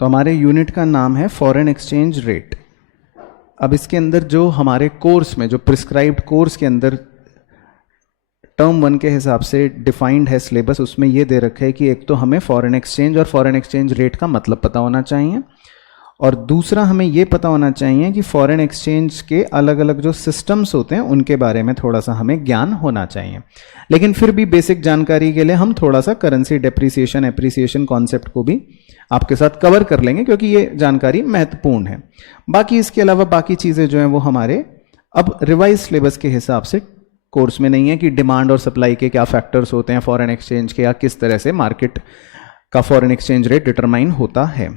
तो हमारे यूनिट का नाम है फॉरेन एक्सचेंज रेट। अब इसके अंदर जो हमारे कोर्स में, जो प्रिस्क्राइब्ड कोर्स के अंदर टर्म 1 के हिसाब से डिफाइंड है सिलेबस, उसमें ये दे रखा है कि एक तो हमें फॉरेन एक्सचेंज और फॉरेन एक्सचेंज रेट का मतलब पता होना चाहिए, और दूसरा हमें ये पता होना चाहिए कि फॉरेन एक्सचेंज के अलग अलग जो सिस्टम्स होते हैं उनके बारे में थोड़ा सा हमें ज्ञान होना चाहिए। लेकिन फिर भी बेसिक जानकारी के लिए हम थोड़ा सा करेंसी डेप्रिसिएशन एप्रिसिएशन कॉन्सेप्ट को भी आपके साथ कवर कर लेंगे, क्योंकि ये जानकारी महत्वपूर्ण है। बाकी इसके अलावा बाकी चीज़ें जो हैं वो हमारे अब रिवाइज सिलेबस के हिसाब से कोर्स में नहीं है कि डिमांड और सप्लाई के क्या फैक्टर्स होते हैं फॉरेन एक्सचेंज के, या किस तरह से मार्केट का फॉरेन एक्सचेंज रेट डिटरमाइन होता है।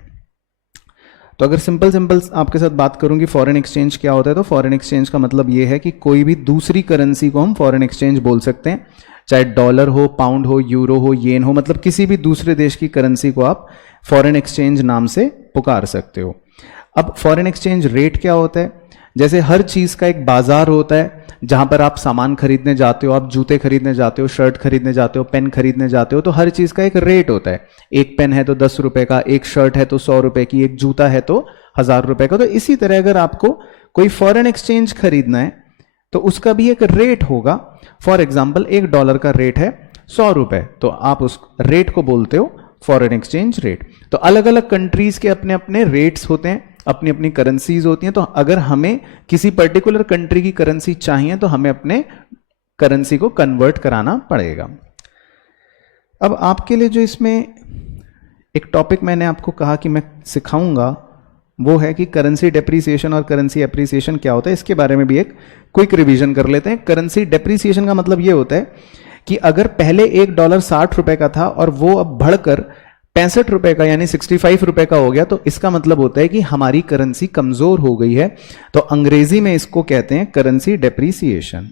तो अगर सिंपल आपके साथ बात करूं कि फॉरेन एक्सचेंज क्या होता है, तो फॉरेन एक्सचेंज का मतलब ये है कि कोई भी दूसरी करेंसी को हम फॉरेन एक्सचेंज बोल सकते हैं, चाहे डॉलर हो, पाउंड हो, यूरो हो, येन हो, मतलब किसी भी दूसरे देश की करेंसी को आप फॉरेन एक्सचेंज नाम से पुकार सकते हो। अब फॉरेन एक्सचेंज रेट क्या होता है? जैसे हर चीज का एक बाजार होता है जहां पर आप सामान खरीदने जाते हो, आप जूते खरीदने जाते हो, शर्ट खरीदने जाते हो, पेन खरीदने जाते हो, तो हर चीज का एक रेट होता है। एक पेन है तो 10 रुपए का, एक शर्ट है तो 100 रुपए की, एक जूता है तो 1000 रुपए का। तो इसी तरह अगर आपको कोई फॉरेन एक्सचेंज खरीदना है तो उसका भी एक रेट होगा। फॉर एग्जाम्पल $1 का रेट है 100 रुपए, तो आप उस रेट को बोलते हो फॉरेन एक्सचेंज रेट। तो अलग अलग कंट्रीज के अपने अपने रेट्स होते हैं, अपनी अपनी करेंसीज होती हैं। तो अगर हमें किसी पर्टिकुलर कंट्री की करेंसी चाहिए तो हमें अपने करेंसी को कन्वर्ट कराना पड़ेगा। अब आपके लिए जो इसमें एक टॉपिक मैंने आपको कहा कि मैं सिखाऊंगा, वो है कि करेंसी डेप्रिसिएशन और करेंसी एप्रिसिएशन क्या होता है। इसके बारे में भी एक क्विक रिवीजन कर लेते हैं। करेंसी डेप्रिसिएशन का मतलब ये होता है कि अगर पहले $1 60 रुपए का था और वो अब बढ़कर 65 रुपए का यानी 65 रुपए का हो गया, तो इसका मतलब होता है कि हमारी करेंसी कमजोर हो गई है। तो अंग्रेजी में इसको कहते हैं करेंसी डेप्रिसिएशन।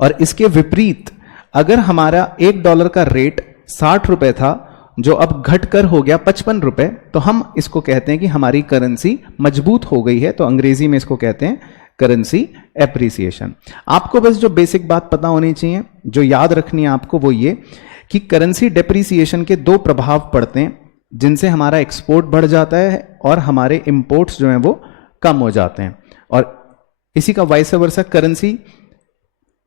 और इसके विपरीत अगर हमारा $1 का रेट 60 रुपए था जो अब घटकर हो गया 55 रुपए, तो हम इसको कहते हैं कि हमारी करेंसी मजबूत हो गई है। तो अंग्रेजी में इसको कहते हैं करेंसी एप्रिसिएशन। आपको बस जो बेसिक बात पता होनी चाहिए, जो याद रखनी है आपको, वो ये कि करेंसी डेप्रिसिएशन के 2 प्रभाव पड़ते हैं, जिनसे हमारा एक्सपोर्ट बढ़ जाता है और हमारे इंपोर्ट्स जो हैं वो कम हो जाते हैं। और इसी का वाइस वर्सा करेंसी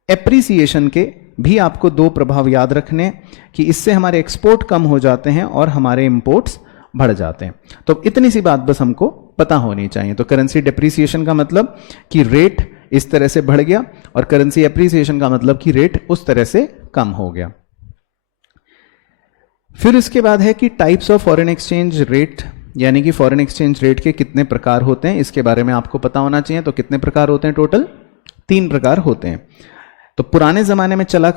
एप्रिसिएशन के भी आपको 2 प्रभाव याद रखने हैं कि इससे हमारे एक्सपोर्ट कम हो जाते हैं और हमारे इंपोर्ट्स बढ़ जाते हैं। तो इतनी सी बात बस हमको पता होनी चाहिए। तो करेंसी डेप्रिसिएशन का मतलब कि रेट इस तरह से बढ़ गया, और करेंसी एप्रिसिएशन का मतलब कि रेट उस तरह से कम हो गया। फिर इसके बाद है कि types of foreign exchange rate, यानी कि फॉरेन एक्सचेंज रेट के कितने प्रकार होते हैं, इसके बारे में आपको पता होना चाहिए। तो कितने प्रकार होते हैं? टोटल 3 प्रकार होते हैं। तो पुराने जमाने में चला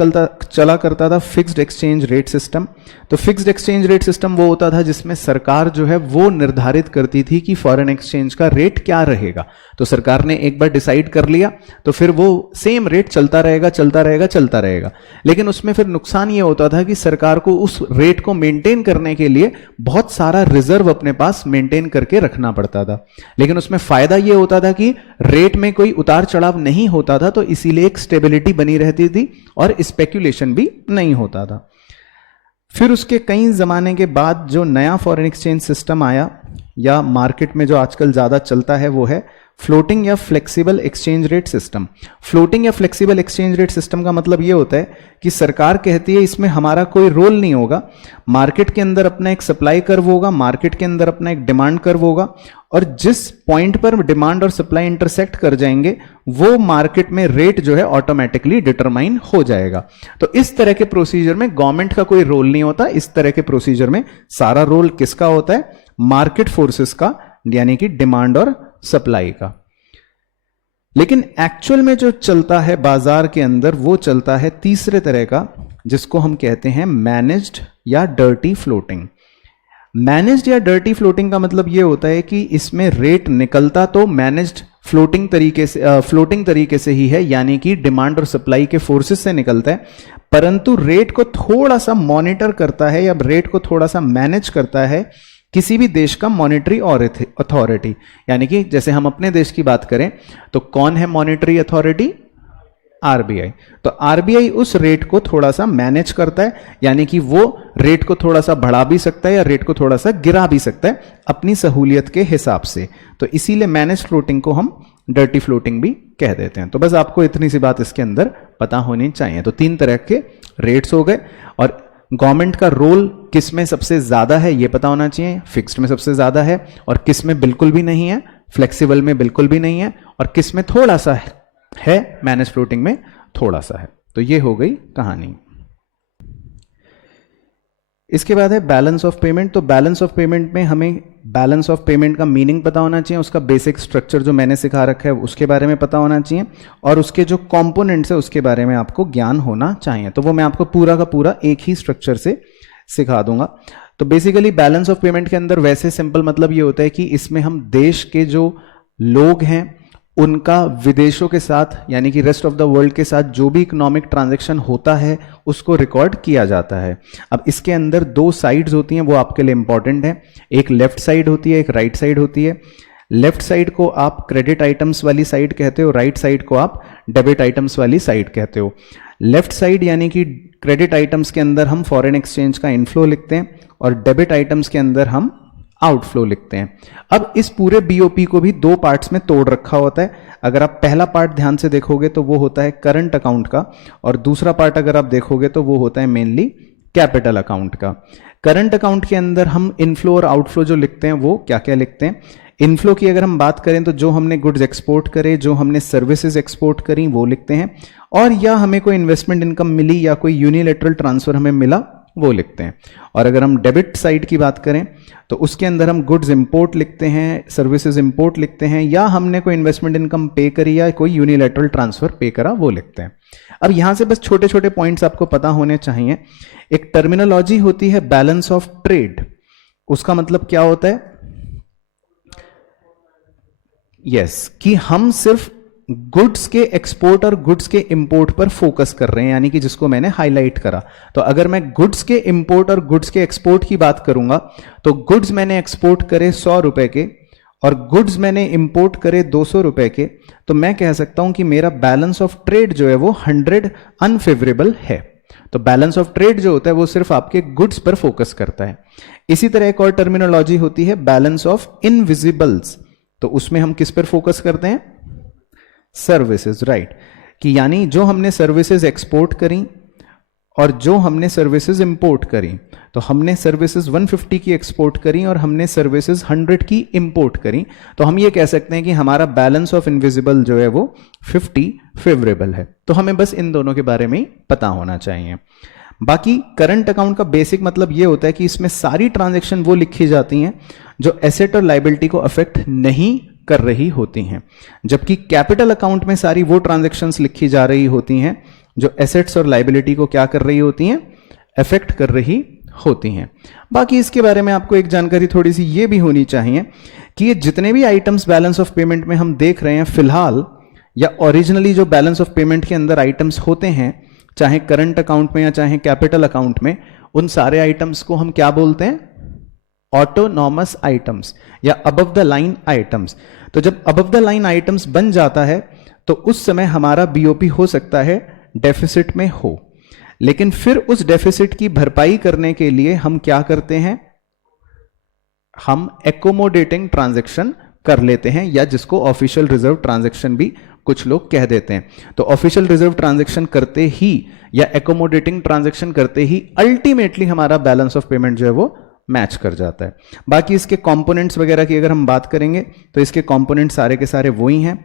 करता था फिक्स्ड एक्सचेंज रेट सिस्टम। तो फिक्स्ड एक्सचेंज रेट सिस्टम वो होता था जिसमें सरकार जो है वो निर्धारित करती थी कि फॉरेन एक्सचेंज का रेट क्या रहेगा। तो सरकार ने एक बार डिसाइड कर लिया तो फिर वो सेम रेट चलता रहेगा। लेकिन उसमें फिर नुकसान ये होता था कि सरकार को उस रेट को मेंटेन करने के लिए बहुत सारा रिजर्व अपने पास मेंटेन करके रखना पड़ता था। लेकिन उसमें फायदा ये होता था कि रेट में कोई उतार चढ़ाव नहीं होता था, तो इसीलिए एक स्टेबिलिटी बनी रहती थी और स्पेक्यूलेशन भी नहीं होता था। फिर उसके कई जमाने के बाद जो नया फॉरेन एक्सचेंज सिस्टम आया, या मार्केट में जो आजकल ज्यादा चलता है, वो है फ्लोटिंग या flexible exchange rate system. Floating या फ्लेक्सिबल एक्सचेंज रेट सिस्टम का मतलब ये होता है कि सरकार कहती है इसमें हमारा कोई रोल नहीं होगा, मार्केट के अंदर अपना एक सप्लाई कर्व होगा, मार्केट के अंदर अपना एक डिमांड कर्व होगा, और जिस पॉइंट पर डिमांड और सप्लाई इंटरसेक्ट कर जाएंगे वो मार्केट में रेट जो है ऑटोमेटिकली डिटरमाइन हो जाएगा। तो इस तरह के प्रोसीजर में गवर्नमेंट का कोई रोल नहीं होता। इस तरह के प्रोसीजर में सारा रोल किसका होता है? मार्केट फोर्सेस का, यानी कि डिमांड और सप्लाई का। लेकिन एक्चुअल में जो चलता है बाजार के अंदर वो चलता है तीसरे तरह का, जिसको हम कहते हैं मैनेज्ड या डर्टी फ्लोटिंग। मैनेज्ड या डर्टी फ्लोटिंग का मतलब यह होता है कि इसमें रेट निकलता तो मैनेज्ड फ्लोटिंग तरीके से ही है, यानी कि डिमांड और सप्लाई के फोर्सेस से निकलता है, परंतु रेट को थोड़ा सा मॉनिटर करता है या रेट को थोड़ा सा मैनेज करता है किसी भी देश का मॉनेटरी अथॉरिटी। यानी कि जैसे हम अपने देश की बात करें तो कौन है मॉनेटरी अथॉरिटी? आरबीआई। तो आरबीआई उस रेट को थोड़ा सा मैनेज करता है, यानी कि वो रेट को थोड़ा सा बढ़ा भी सकता है या रेट को थोड़ा सा गिरा भी सकता है अपनी सहूलियत के हिसाब से। तो इसीलिए मैनेज फ्लोटिंग को हम डर्टी फ्लोटिंग भी कह देते हैं। तो बस आपको इतनी सी बात इसके अंदर पता होनी चाहिए। तो 3 तरह के रेट्स हो गए, और गवर्नमेंट का रोल किस में सबसे ज्यादा है ये पता होना चाहिए। फिक्स्ड में सबसे ज्यादा है, और किस में बिल्कुल भी नहीं है, फ्लेक्सिबल में बिल्कुल भी नहीं है, और किस में थोड़ा सा है, मैनेज फ्लोटिंग में थोड़ा सा है। तो ये हो गई कहानी। इसके बाद है बैलेंस ऑफ पेमेंट। तो बैलेंस ऑफ पेमेंट में हमें बैलेंस ऑफ पेमेंट का मीनिंग पता होना चाहिए, उसका बेसिक स्ट्रक्चर जो मैंने सिखा रखा है उसके बारे में पता होना चाहिए, और उसके जो कंपोनेंट्स है उसके बारे में आपको ज्ञान होना चाहिए। तो वो मैं आपको पूरा का पूरा एक ही स्ट्रक्चर से सिखा दूंगा। तो बेसिकली बैलेंस ऑफ पेमेंट के अंदर वैसे सिंपल मतलब ये होता है कि इसमें हम देश के जो लोग हैं उनका विदेशों के साथ, यानी कि रेस्ट ऑफ द वर्ल्ड के साथ जो भी इकोनॉमिक ट्रांजैक्शन होता है उसको रिकॉर्ड किया जाता है। अब इसके अंदर 2 साइड्स होती हैं, वो आपके लिए इंपॉर्टेंट है। एक लेफ्ट साइड होती है, एक राइट साइड होती है। लेफ्ट साइड को आप क्रेडिट आइटम्स वाली साइड कहते हो, राइट साइड को आप डेबिट आइटम्स वाली साइड कहते हो। लेफ्ट साइड यानी कि क्रेडिट आइटम्स के अंदर हम फॉरेन एक्सचेंज का इनफ्लो लिखते हैं, और डेबिट आइटम्स के अंदर हम आउटफ्लो लिखते हैं। अब इस पूरे बीओपी को भी 2 पार्ट्स में तोड़ रखा होता है। अगर आप पहला पार्ट ध्यान से देखोगे तो वो होता है करंट अकाउंट का, और दूसरा पार्ट अगर आप देखोगे तो वो होता है मेनली कैपिटल अकाउंट का। करंट अकाउंट के अंदर हम इनफ्लो और आउटफ्लो जो लिखते हैं वो क्या क्या लिखते हैं। इनफ्लो की अगर हम बात करें तो जो हमने गुड्स एक्सपोर्ट करे, जो हमने सर्विसेज एक्सपोर्ट करी वो लिखते हैं, और या हमें कोई इन्वेस्टमेंट इनकम मिली या कोई यूनिलैटरल ट्रांसफर हमें मिला वो लिखते हैं। और अगर हम डेबिट साइड की बात करें तो उसके अंदर हम गुड्स इंपोर्ट लिखते हैं, सर्विसेज इंपोर्ट लिखते हैं, या हमने कोई इन्वेस्टमेंट इनकम पे करी या कोई यूनिलैटरल ट्रांसफर पे करा वो लिखते हैं। अब यहां से बस छोटे छोटे पॉइंट्स आपको पता होने चाहिए। एक टर्मिनोलॉजी होती है बैलेंस ऑफ ट्रेड। उसका मतलब क्या होता है? यस, कि हम सिर्फ गुड्स के एक्सपोर्ट और गुड्स के इंपोर्ट पर फोकस कर रहे हैं, यानी कि जिसको मैंने हाईलाइट करा। तो अगर मैं गुड्स के इंपोर्ट और गुड्स के एक्सपोर्ट की बात करूंगा तो गुड्स मैंने एक्सपोर्ट करे 100 रुपए के और गुड्स मैंने इंपोर्ट करे 200 रुपए के, तो मैं कह सकता हूं कि मेरा बैलेंस ऑफ ट्रेड जो है वो 100 अनफेवरेबल है। तो बैलेंस ऑफ ट्रेड जो होता है वो सिर्फ आपके गुड्स पर फोकस करता है। इसी तरह एक और टर्मिनोलॉजी होती है बैलेंस ऑफ इनविजिबल्स। तो उसमें हम किस पर फोकस करते हैं? Services, right. कि यानी जो हमने सर्विसेज एक्सपोर्ट करी और जो हमने सर्विसेज इंपोर्ट करी, तो हमने सर्विसेज 150 की एक्सपोर्ट करी और हमने सर्विसेज 100 की इंपोर्ट करी, तो हम ये कह सकते हैं कि हमारा बैलेंस ऑफ इनविजिबल जो है वो 50 फेवरेबल है। तो हमें बस इन दोनों के बारे में ही पता होना चाहिए। बाकी करंट अकाउंट का बेसिक मतलब ये होता है कि इसमें सारी ट्रांजैक्शन वो लिखी जाती हैं जो एसेट और लायबिलिटी को अफेक्ट नहीं कर रही होती हैं, जबकि कैपिटल अकाउंट में सारी वो ट्रांजैक्शंस लिखी जा रही होती हैं जो एसेट्स और लायबिलिटी को क्या कर रही होती हैं? अफेक्ट कर रही होती हैं। बाकी इसके बारे में आपको एक जानकारी थोड़ी सी ये भी होनी चाहिए कि ये जितने भी आइटम्स बैलेंस ऑफ पेमेंट में हम देख रहे हैं फिलहाल, या ओरिजिनली जो बैलेंस ऑफ पेमेंट के अंदर आइटम्स होते हैं, चाहे करंट अकाउंट में या चाहे कैपिटल अकाउंट में, उन सारे आइटम्स को हम क्या बोलते हैं? ऑटोनॉमस आइटम्स या अबव द लाइन आइटम्स। तो जब अबव द लाइन आइटम्स बन जाता है तो उस समय हमारा बीओपी हो सकता है डेफिसिट में हो, लेकिन फिर उस डेफिसिट की भरपाई करने के लिए हम क्या करते हैं? हम एकोमोडेटिंग ट्रांजैक्शन कर लेते हैं, या जिसको ऑफिशियल रिजर्व ट्रांजैक्शन भी कुछ लोग कह देते हैं। तो ऑफिशियल रिजर्व ट्रांजैक्शन करते ही या एकोमोडेटिंग ट्रांजैक्शन करते ही अल्टीमेटली हमारा बैलेंस ऑफ पेमेंट जो है वो मैच कर जाता है। बाकी इसके कंपोनेंट्स वगैरह की अगर हम बात करेंगे तो इसके कंपोनेंट्स सारे के सारे वो ही हैं।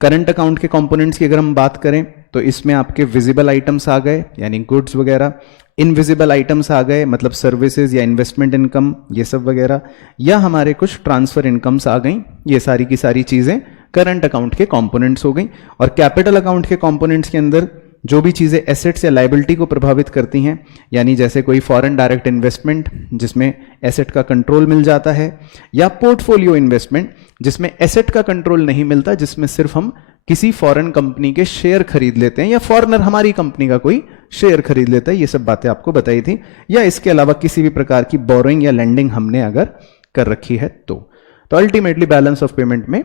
करंट अकाउंट के कंपोनेंट्स की अगर हम बात करें तो इसमें आपके विजिबल आइटम्स आ गए यानी गुड्स वगैरह, इनविजिबल आइटम्स आ गए मतलब सर्विसेज या इन्वेस्टमेंट इनकम ये सब वगैरह, या हमारे कुछ ट्रांसफर इनकम्स आ गई। ये सारी की सारी चीजें करंट अकाउंट के कंपोनेंट्स हो गई। और कैपिटल अकाउंट के कंपोनेंट्स के अंदर जो भी चीजें एसेट्स या लायबिलिटी को प्रभावित करती हैं, यानी जैसे कोई फॉरेन डायरेक्ट इन्वेस्टमेंट जिसमें एसेट का कंट्रोल मिल जाता है, या पोर्टफोलियो इन्वेस्टमेंट जिसमें एसेट का कंट्रोल नहीं मिलता, जिसमें सिर्फ हम किसी फॉरेन कंपनी के शेयर खरीद लेते हैं या फॉरेनर हमारी कंपनी का कोई शेयर खरीद लेता है। ये सब बातें आपको बताई थी। या इसके अलावा किसी भी प्रकार की बोरोइंग या लेंडिंग हमने अगर कर रखी है तो अल्टीमेटली बैलेंस ऑफ पेमेंट में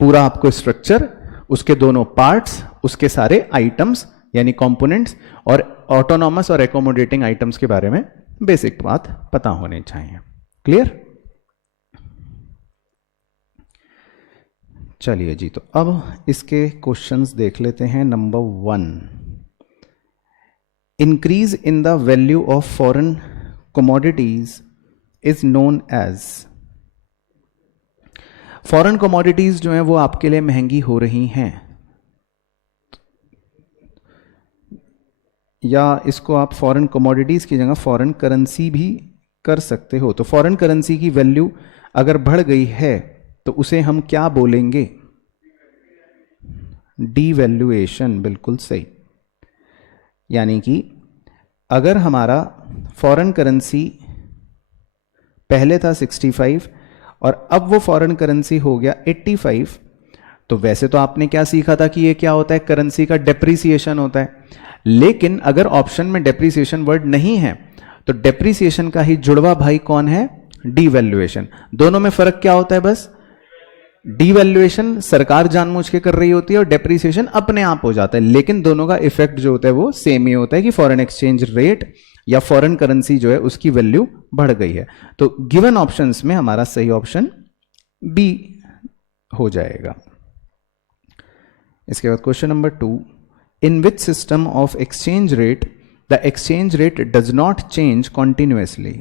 पूरा आपको स्ट्रक्चर उसके दोनों पार्ट्स, उसके सारे आइटम्स यानी कंपोनेंट्स, और ऑटोनॉमस और एकोमोडेटिंग आइटम्स के बारे में बेसिक बात पता होनी चाहिए। क्लियर? चलिए जी, तो अब इसके क्वेश्चंस देख लेते हैं। Number 1, increase in the value of foreign commodities is known as. Foreign commodities जो है वो आपके लिए महंगी हो रही हैं, या इसको आप फॉरेन कमोडिटीज की जगह फॉरेन करेंसी भी कर सकते हो। तो फॉरेन करेंसी की वैल्यू अगर बढ़ गई है तो उसे हम क्या बोलेंगे? डीवैल्यूएशन। बिल्कुल सही। यानी कि अगर हमारा फॉरेन करेंसी पहले था 65 और अब वो फॉरेन करेंसी हो गया 85, तो वैसे तो आपने क्या सीखा था कि ये क्या होता है? करेंसी का डेप्रिसिएशन होता है। लेकिन अगर ऑप्शन में डेप्रिसिएशन वर्ड नहीं है तो डेप्रिसिएशन का ही जुड़वा भाई कौन है? डीवैल्यूएशन। दोनों में फर्क क्या होता है? बस डीवैल्यूएशन सरकार जानबूझ के कर रही होती है और डेप्रिसिएशन अपने आप हो जाता है, लेकिन दोनों का इफेक्ट जो होता है वो सेम ही होता है कि फॉरेन एक्सचेंज रेट या फॉरेन करेंसी जो है उसकी वैल्यू बढ़ गई है। तो गिवन ऑप्शंस में हमारा सही ऑप्शन बी हो जाएगा। इसके बाद question number 2, in which system of exchange rate the exchange rate does not change continuously.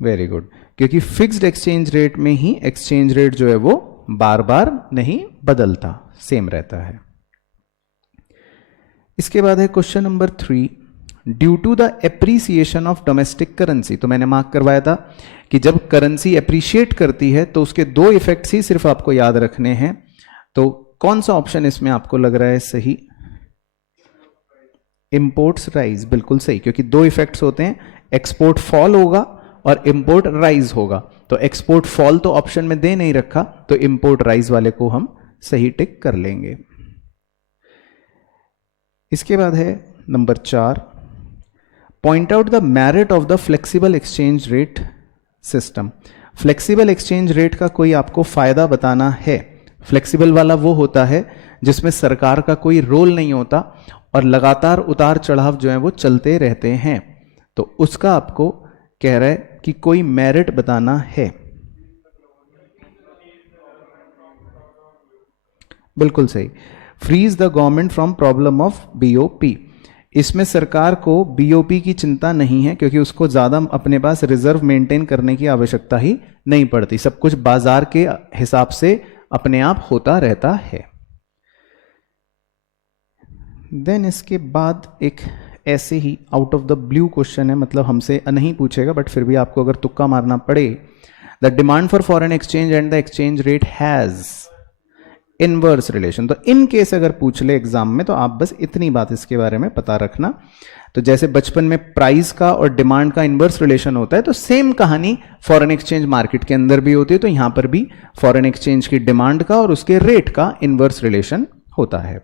Very good, क्योंकि फिक्स्ड एक्सचेंज रेट में ही एक्सचेंज रेट जो है वो बार बार नहीं बदलता, सेम रहता है। इसके बाद है question number 3, due to the appreciation of domestic currency. तो मैंने मार्क करवाया था कि जब करेंसी एप्रिशिएट करती है तो उसके दो इफेक्ट्स ही सिर्फ आपको याद रखने हैं। तो कौन सा ऑप्शन इसमें आपको लग रहा है सही? Imports rise. बिल्कुल सही, क्योंकि दो इफेक्ट्स होते हैं, एक्सपोर्ट फॉल होगा और इंपोर्ट राइज होगा। तो एक्सपोर्ट फॉल तो ऑप्शन में दे नहीं रखा, तो इंपोर्ट राइज वाले को हम सही टिक कर लेंगे। इसके बाद है number 4, point out the merit of the flexible exchange rate system. Flexible exchange rate का कोई आपको फायदा बताना है। फ्लेक्सिबल वाला वो होता है जिसमें सरकार का कोई रोल नहीं होता और लगातार उतार चढ़ाव जो है वो चलते रहते हैं। तो उसका आपको कह रहा है कि कोई मेरिट बताना है। बिल्कुल सही, frees the government from problem of BOP. इसमें सरकार को बीओपी की चिंता नहीं है, क्योंकि उसको ज्यादा अपने पास रिजर्व मेंटेन करने की आवश्यकता ही नहीं पड़ती, सब कुछ बाजार के हिसाब से अपने आप होता रहता है। देन इसके बाद एक ऐसे ही out of the blue question है, मतलब हमसे नहीं पूछेगा बट फिर भी आपको अगर तुक्का मारना पड़े, the demand for foreign exchange and the exchange rate has inverse relation. तो इन केस अगर पूछ ले एग्जाम में तो आप बस इतनी बात इसके बारे में पता रखना। तो जैसे बचपन में प्राइस का और डिमांड का इनवर्स रिलेशन होता है, तो सेम कहानी फॉरेन एक्सचेंज मार्केट के अंदर भी होती है। तो यहां पर भी फॉरेन एक्सचेंज की डिमांड का और उसके रेट का इनवर्स रिलेशन होता है।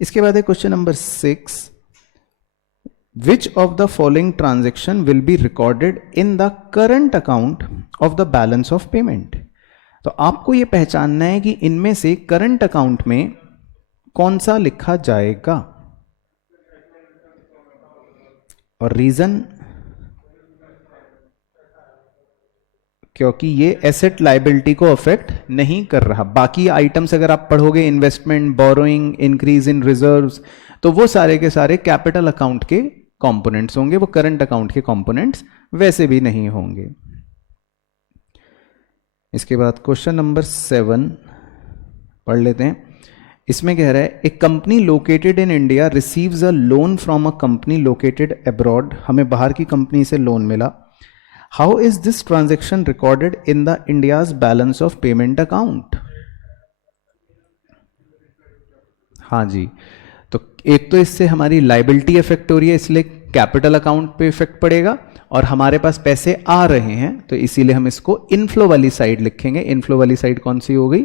इसके बाद है question number 6, which of the following transaction will be recorded in the current account of the balance of payment. तो आपको यह पहचानना है कि इनमें से करंट अकाउंट में कौन सा लिखा जाएगा, और रीजन क्योंकि ये एसेट लायबिलिटी को अफेक्ट नहीं कर रहा। बाकी आइटम्स अगर आप पढ़ोगे, investment, borrowing, increase in reserves, तो वो सारे के सारे कैपिटल अकाउंट के कंपोनेंट्स होंगे, वो करंट अकाउंट के कंपोनेंट्स वैसे भी नहीं होंगे। इसके बाद क्वेश्चन नंबर 7 पढ़ लेते हैं। इसमें कह रहा है, a company located in India receives a loan from a company located abroad. हमें बाहर की कंपनी से लोन मिला। How is this transaction recorded in the India's balance of payment account. हाँ जी, तो एक तो इससे हमारी लाइबिलिटी इफेक्ट हो रही है, इसलिए कैपिटल अकाउंट पे इफेक्ट पड़ेगा, और हमारे पास पैसे आ रहे हैं तो इसीलिए हम इसको इनफ्लो वाली साइड लिखेंगे। इनफ्लो वाली साइड कौन सी हो गई?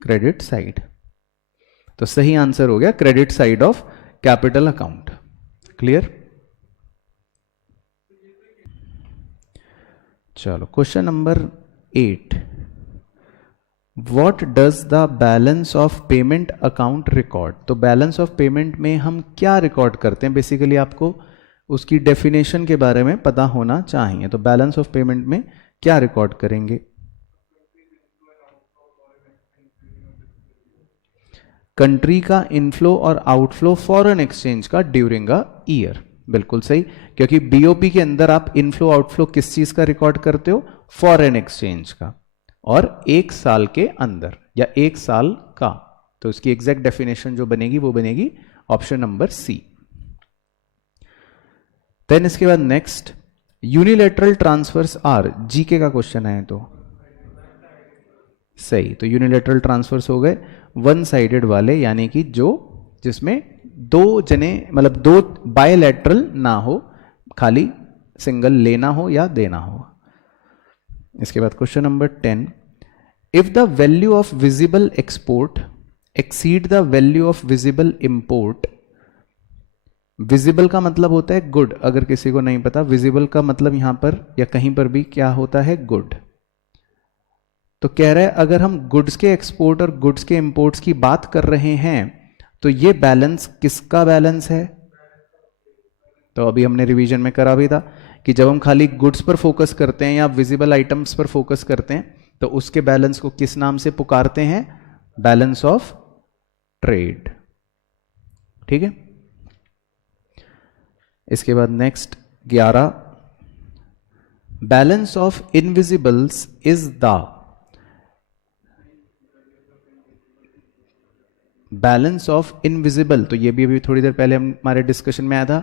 Credit side. तो सही आंसर हो गया credit side of capital account. Clear? चलो question number 8, what does the balance of payment account record? तो बैलेंस ऑफ पेमेंट में हम क्या रिकॉर्ड करते हैं? बेसिकली आपको उसकी डेफिनेशन के बारे में पता होना चाहिए। तो बैलेंस ऑफ पेमेंट में क्या रिकॉर्ड करेंगे? कंट्री का इनफ्लो और आउटफ्लो फॉरेन एक्सचेंज का ड्यूरिंग अ ईयर। बिल्कुल सही, क्योंकि बीओपी के अंदर आप इनफ्लो आउटफ्लो किस चीज का रिकॉर्ड करते हो? फॉरेन एक्सचेंज का, और एक साल के अंदर या एक साल का। तो इसकी एग्जैक्ट डेफिनेशन जो बनेगी वो बनेगी ऑप्शन नंबर सी। देन इसके बाद next, unilateral transfers are, GK का क्वेश्चन है तो सही। तो यूनिलेटरल ट्रांसफर्स हो गए वन साइडेड वाले, यानी कि जो जिसमें दो जने मतलब दो बायलैटरल ना हो, खाली सिंगल लेना हो या देना हो। इसके बाद question number 10, if the value of visible export exceed the value of visible import. Visible का मतलब होता है गुड, अगर किसी को नहीं पता विजिबल का मतलब यहां पर या कहीं पर भी क्या होता है? गुड। तो कह रहा है अगर हम गुड्स के एक्सपोर्ट और गुड्स के इंपोर्ट्स की बात कर रहे हैं तो ये बैलेंस किसका बैलेंस है? तो अभी हमने रिवीजन में करा भी था कि जब हम खाली गुड्स पर फोकस करते हैं या विजिबल आइटम्स पर फोकस करते हैं तो उसके बैलेंस को किस नाम से पुकारते हैं? Balance of trade. ठीक है। इसके बाद next 11, balance of invisibles is the. Balance of invisible, तो ये भी अभी थोड़ी देर पहले हमारे डिस्कशन में आया था।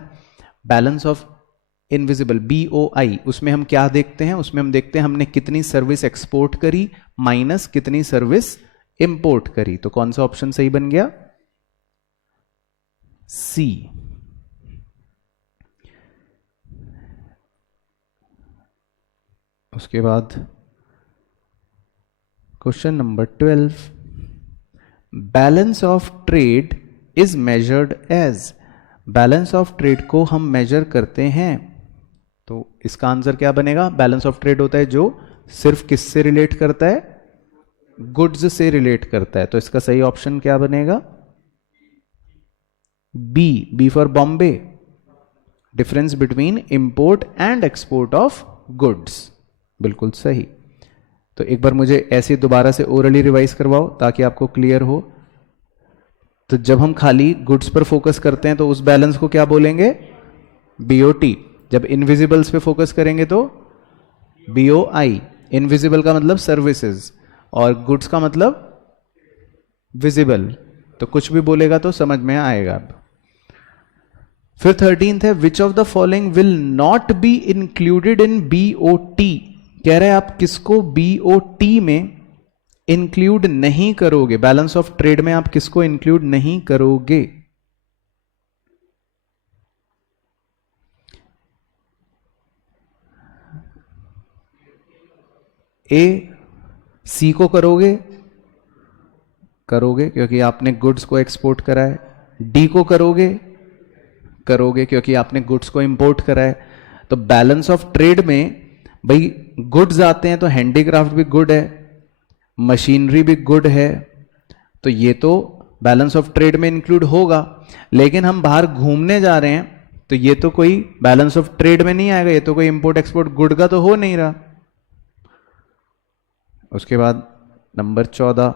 बैलेंस ऑफ इनविजिबल BOI, उसमें हम क्या देखते हैं? उसमें हम देखते हैं हमने कितनी सर्विस एक्सपोर्ट करी माइनस कितनी सर्विस इंपोर्ट करी। तो कौन सा ऑप्शन सही बन गया? सी। उसके बाद question number 12, balance of trade is measured as. Balance of trade को हम मेजर करते हैं, तो इसका आंसर क्या बनेगा? बैलेंस ऑफ ट्रेड होता है जो सिर्फ किससे रिलेट करता है? गुड्स से रिलेट करता है। तो इसका सही ऑप्शन क्या बनेगा? B for Bombay, difference between import and export of goods. बिल्कुल सही। तो एक बार मुझे ऐसे दोबारा से ओरली रिवाइज करवाओ ताकि आपको क्लियर हो। तो जब हम खाली गुड्स पर फोकस करते हैं तो उस बैलेंस को क्या बोलेंगे? BOT। जब इनविजिबल्स पे फोकस करेंगे तो BOI। इनविजिबल का मतलब सर्विसेज और गुड्स का मतलब विजिबल। तो कुछ भी बोलेगा तो समझ में आएगा। फिर 13th है, विच of the following will not be included in BOT। कह रहे हैं आप किसको BOT में इंक्लूड नहीं करोगे? बैलेंस ऑफ ट्रेड में आप किसको इंक्लूड नहीं करोगे? C को करोगे? करोगे क्योंकि आपने गुड्स को एक्सपोर्ट करा है। D को करोगे? करोगे क्योंकि आपने गुड्स को इंपोर्ट करा है। तो बैलेंस ऑफ ट्रेड में भाई गुड्स आते हैं तो हैंडीक्राफ्ट भी गुड है, मशीनरी भी गुड है, तो ये तो बैलेंस ऑफ ट्रेड में इंक्लूड होगा। लेकिन हम बाहर घूमने जा रहे हैं तो ये तो कोई बैलेंस ऑफ ट्रेड में नहीं आएगा, ये तो कोई इंपोर्ट एक्सपोर्ट गुड का तो हो नहीं रहा। उसके बाद नंबर 14,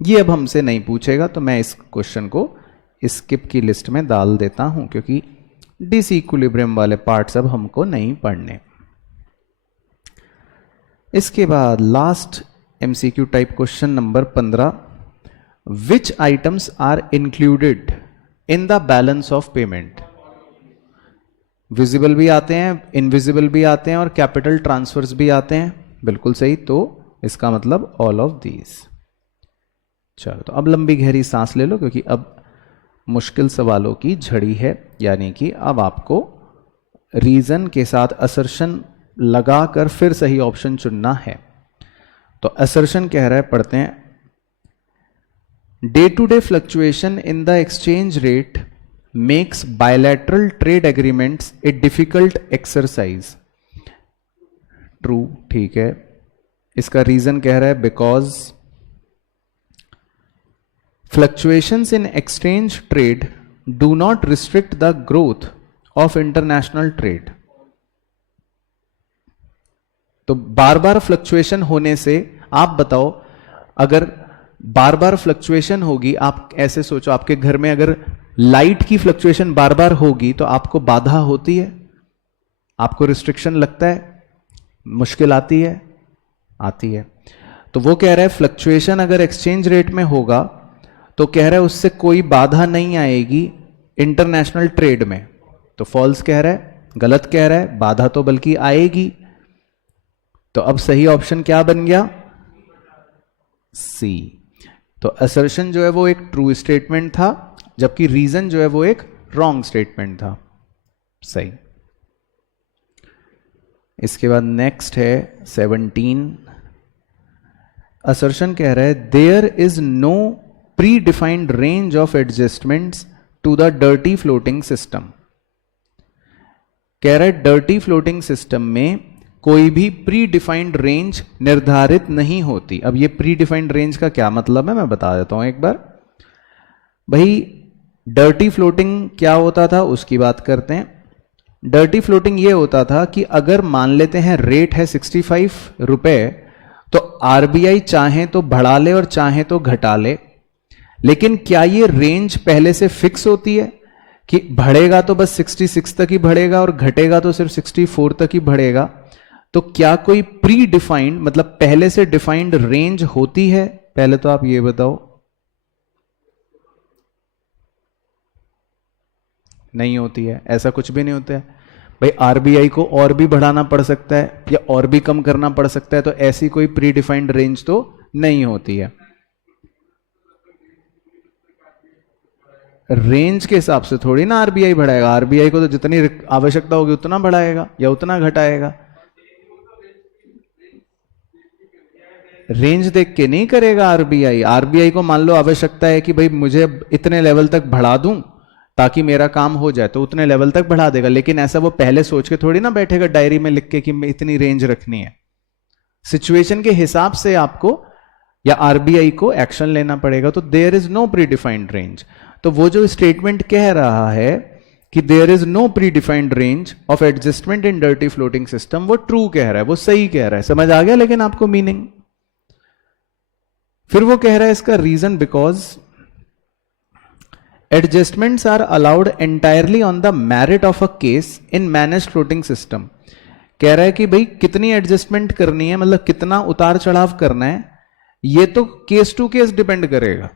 ये अब हमसे नहीं पूछेगा तो मैं इस क्वेश्चन को स्किप की लिस्ट में डाल देता हूं क्योंकि डिसइक्विलिब्रियम वाले पार्ट्स अब हमको नहीं पढ़ने। इसके बाद last MCQ type question number 15, which items are included in the balance of payment. Visible भी आते हैं, इनविजिबल भी आते हैं और कैपिटल ट्रांसफर्स भी आते हैं। बिल्कुल सही। तो इसका मतलब ऑल ऑफ दीज। चलो तो अब लंबी गहरी सांस ले लो क्योंकि अब मुश्किल सवालों की झड़ी है, यानी कि अब आपको रीजन के साथ असर्शन लगाकर फिर सही ऑप्शन चुनना है। तो असर्शन कह रहा है, पढ़ते हैं, day to day fluctuation in the exchange rate makes bilateral trade agreements a difficult exercise. True, ठीक है। इसका रीजन कह रहा है because fluctuations in exchange trade do not restrict the growth of international trade. तो बार बार फ्लक्चुएशन होने से, आप बताओ, अगर बार बार फ्लक्चुएशन होगी, आप ऐसे सोचो, आपके घर में अगर लाइट की फ्लक्चुएशन बार बार होगी तो आपको बाधा होती है, आपको रिस्ट्रिक्शन लगता है, मुश्किल आती है, आती है। तो वो कह रहा है फ्लक्चुएशन अगर एक्सचेंज रेट में होगा तो कह रहा है उससे कोई बाधा नहीं आएगी इंटरनेशनल ट्रेड में। तो फॉल्स कह रहा है, गलत कह रहा है, बाधा तो बल्कि आएगी। तो अब सही ऑप्शन क्या बन गया? सी। तो असर्शन जो है वो एक ट्रू स्टेटमेंट था, जबकि रीजन जो है वो एक रॉन्ग स्टेटमेंट था। सही। इसके बाद नेक्स्ट है 17। असर्शन कह रहा है there is no predefined range of adjustments to the dirty floating system. कह रहा है डर्टी फ्लोटिंग सिस्टम में कोई भी प्री डिफाइंड रेंज निर्धारित नहीं होती। अब ये प्री डिफाइंड रेंज का क्या मतलब है मैं बता देता हूं एक बार। भाई डर्टी फ्लोटिंग क्या होता था उसकी बात करते हैं। डर्टी फ्लोटिंग ये होता था कि अगर मान लेते हैं रेट है 65 रुपए, तो आरबीआई चाहे तो बढ़ा ले और चाहे तो घटा ले, लेकिन क्या ये रेंज पहले से फिक्स होती है कि बढ़ेगा तो बस 66 तक ही बढ़ेगा और घटेगा तो सिर्फ 64 तक ही बढ़ेगा? तो क्या कोई प्री डिफाइंड, मतलब पहले से डिफाइंड रेंज होती है? पहले तो आप ये बताओ। नहीं होती है, ऐसा कुछ भी नहीं होता है भाई। आरबीआई को और भी बढ़ाना पड़ सकता है या और भी कम करना पड़ सकता है, तो ऐसी कोई प्री डिफाइंड रेंज तो नहीं होती है। रेंज के हिसाब से थोड़ी ना आरबीआई बढ़ाएगा। आरबीआई को तो जितनी आवश्यकता होगी उतना बढ़ाएगा या उतना घटाएगा। रेंज देख के नहीं करेगा आरबीआई। आरबीआई को मान लो आवश्यकता है कि भाई मुझे इतने लेवल तक बढ़ा दूं ताकि मेरा काम हो जाए, तो उतने लेवल तक बढ़ा देगा। लेकिन ऐसा वो पहले सोच के थोड़ी ना बैठेगा डायरी में लिख के कि मैं इतनी रेंज रखनी है। सिचुएशन के हिसाब से आपको या आरबीआई को एक्शन लेना पड़ेगा। तो there is no predefined range. तो वो जो स्टेटमेंट कह रहा है कि there is no predefined range of adjustment in dirty floating system, वो ट्रू कह रहा है, वो सही कह रहा है। समझ आ गया लेकिन आपको मीनिंग? फिर वो कह रहा है इसका reason because adjustments are allowed entirely on the merit of a case in managed floating system. कह रहा है कि भाई कितनी एडजस्टमेंट करनी है, मतलब कितना उतार चढ़ाव करना है, ये तो केस टू केस डिपेंड करेगा।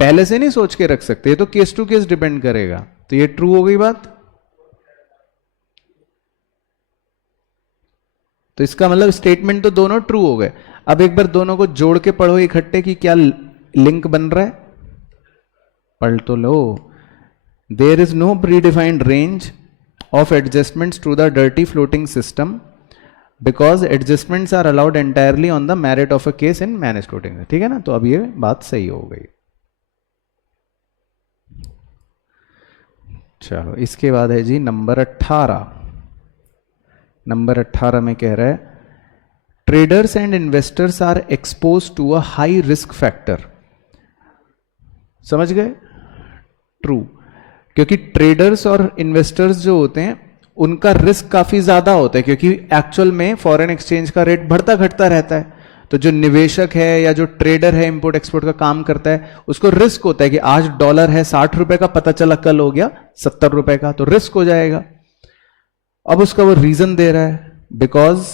पहले से नहीं सोच के रख सकते, ये तो केस टू केस डिपेंड करेगा। तो ये ट्रू हो गई बात। तो इसका मतलब स्टेटमेंट तो दोनों ट्रू हो गए। अब एक बार दोनों को जोड़ के पढ़ो इकट्ठे कि क्या लिंक बन रहा है। पढ़ तो लो। There is no predefined range of adjustments to the dirty floating system because adjustments are allowed entirely on the merit of a case in managed floating. ठीक है ना? तो अब ये बात सही हो गई। चलो इसके बाद है जी नंबर 18। नंबर 18 में कह रहा है traders and investors are expose to a high risk factor. समझ गए? ट्रू। क्योंकि ट्रेडर्स और इन्वेस्टर्स जो होते हैं उनका रिस्क काफी ज्यादा होता है, क्योंकि एक्चुअल में फॉरेन एक्सचेंज का रेट बढ़ता घटता रहता है। तो जो निवेशक है या जो ट्रेडर है, इंपोर्ट एक्सपोर्ट का काम करता है, उसको रिस्क होता है कि आज डॉलर है 60 रुपए का, पता चला कल हो गया 70 रुपए का, तो रिस्क हो जाएगा। अब उसका वो रीजन दे रहा है because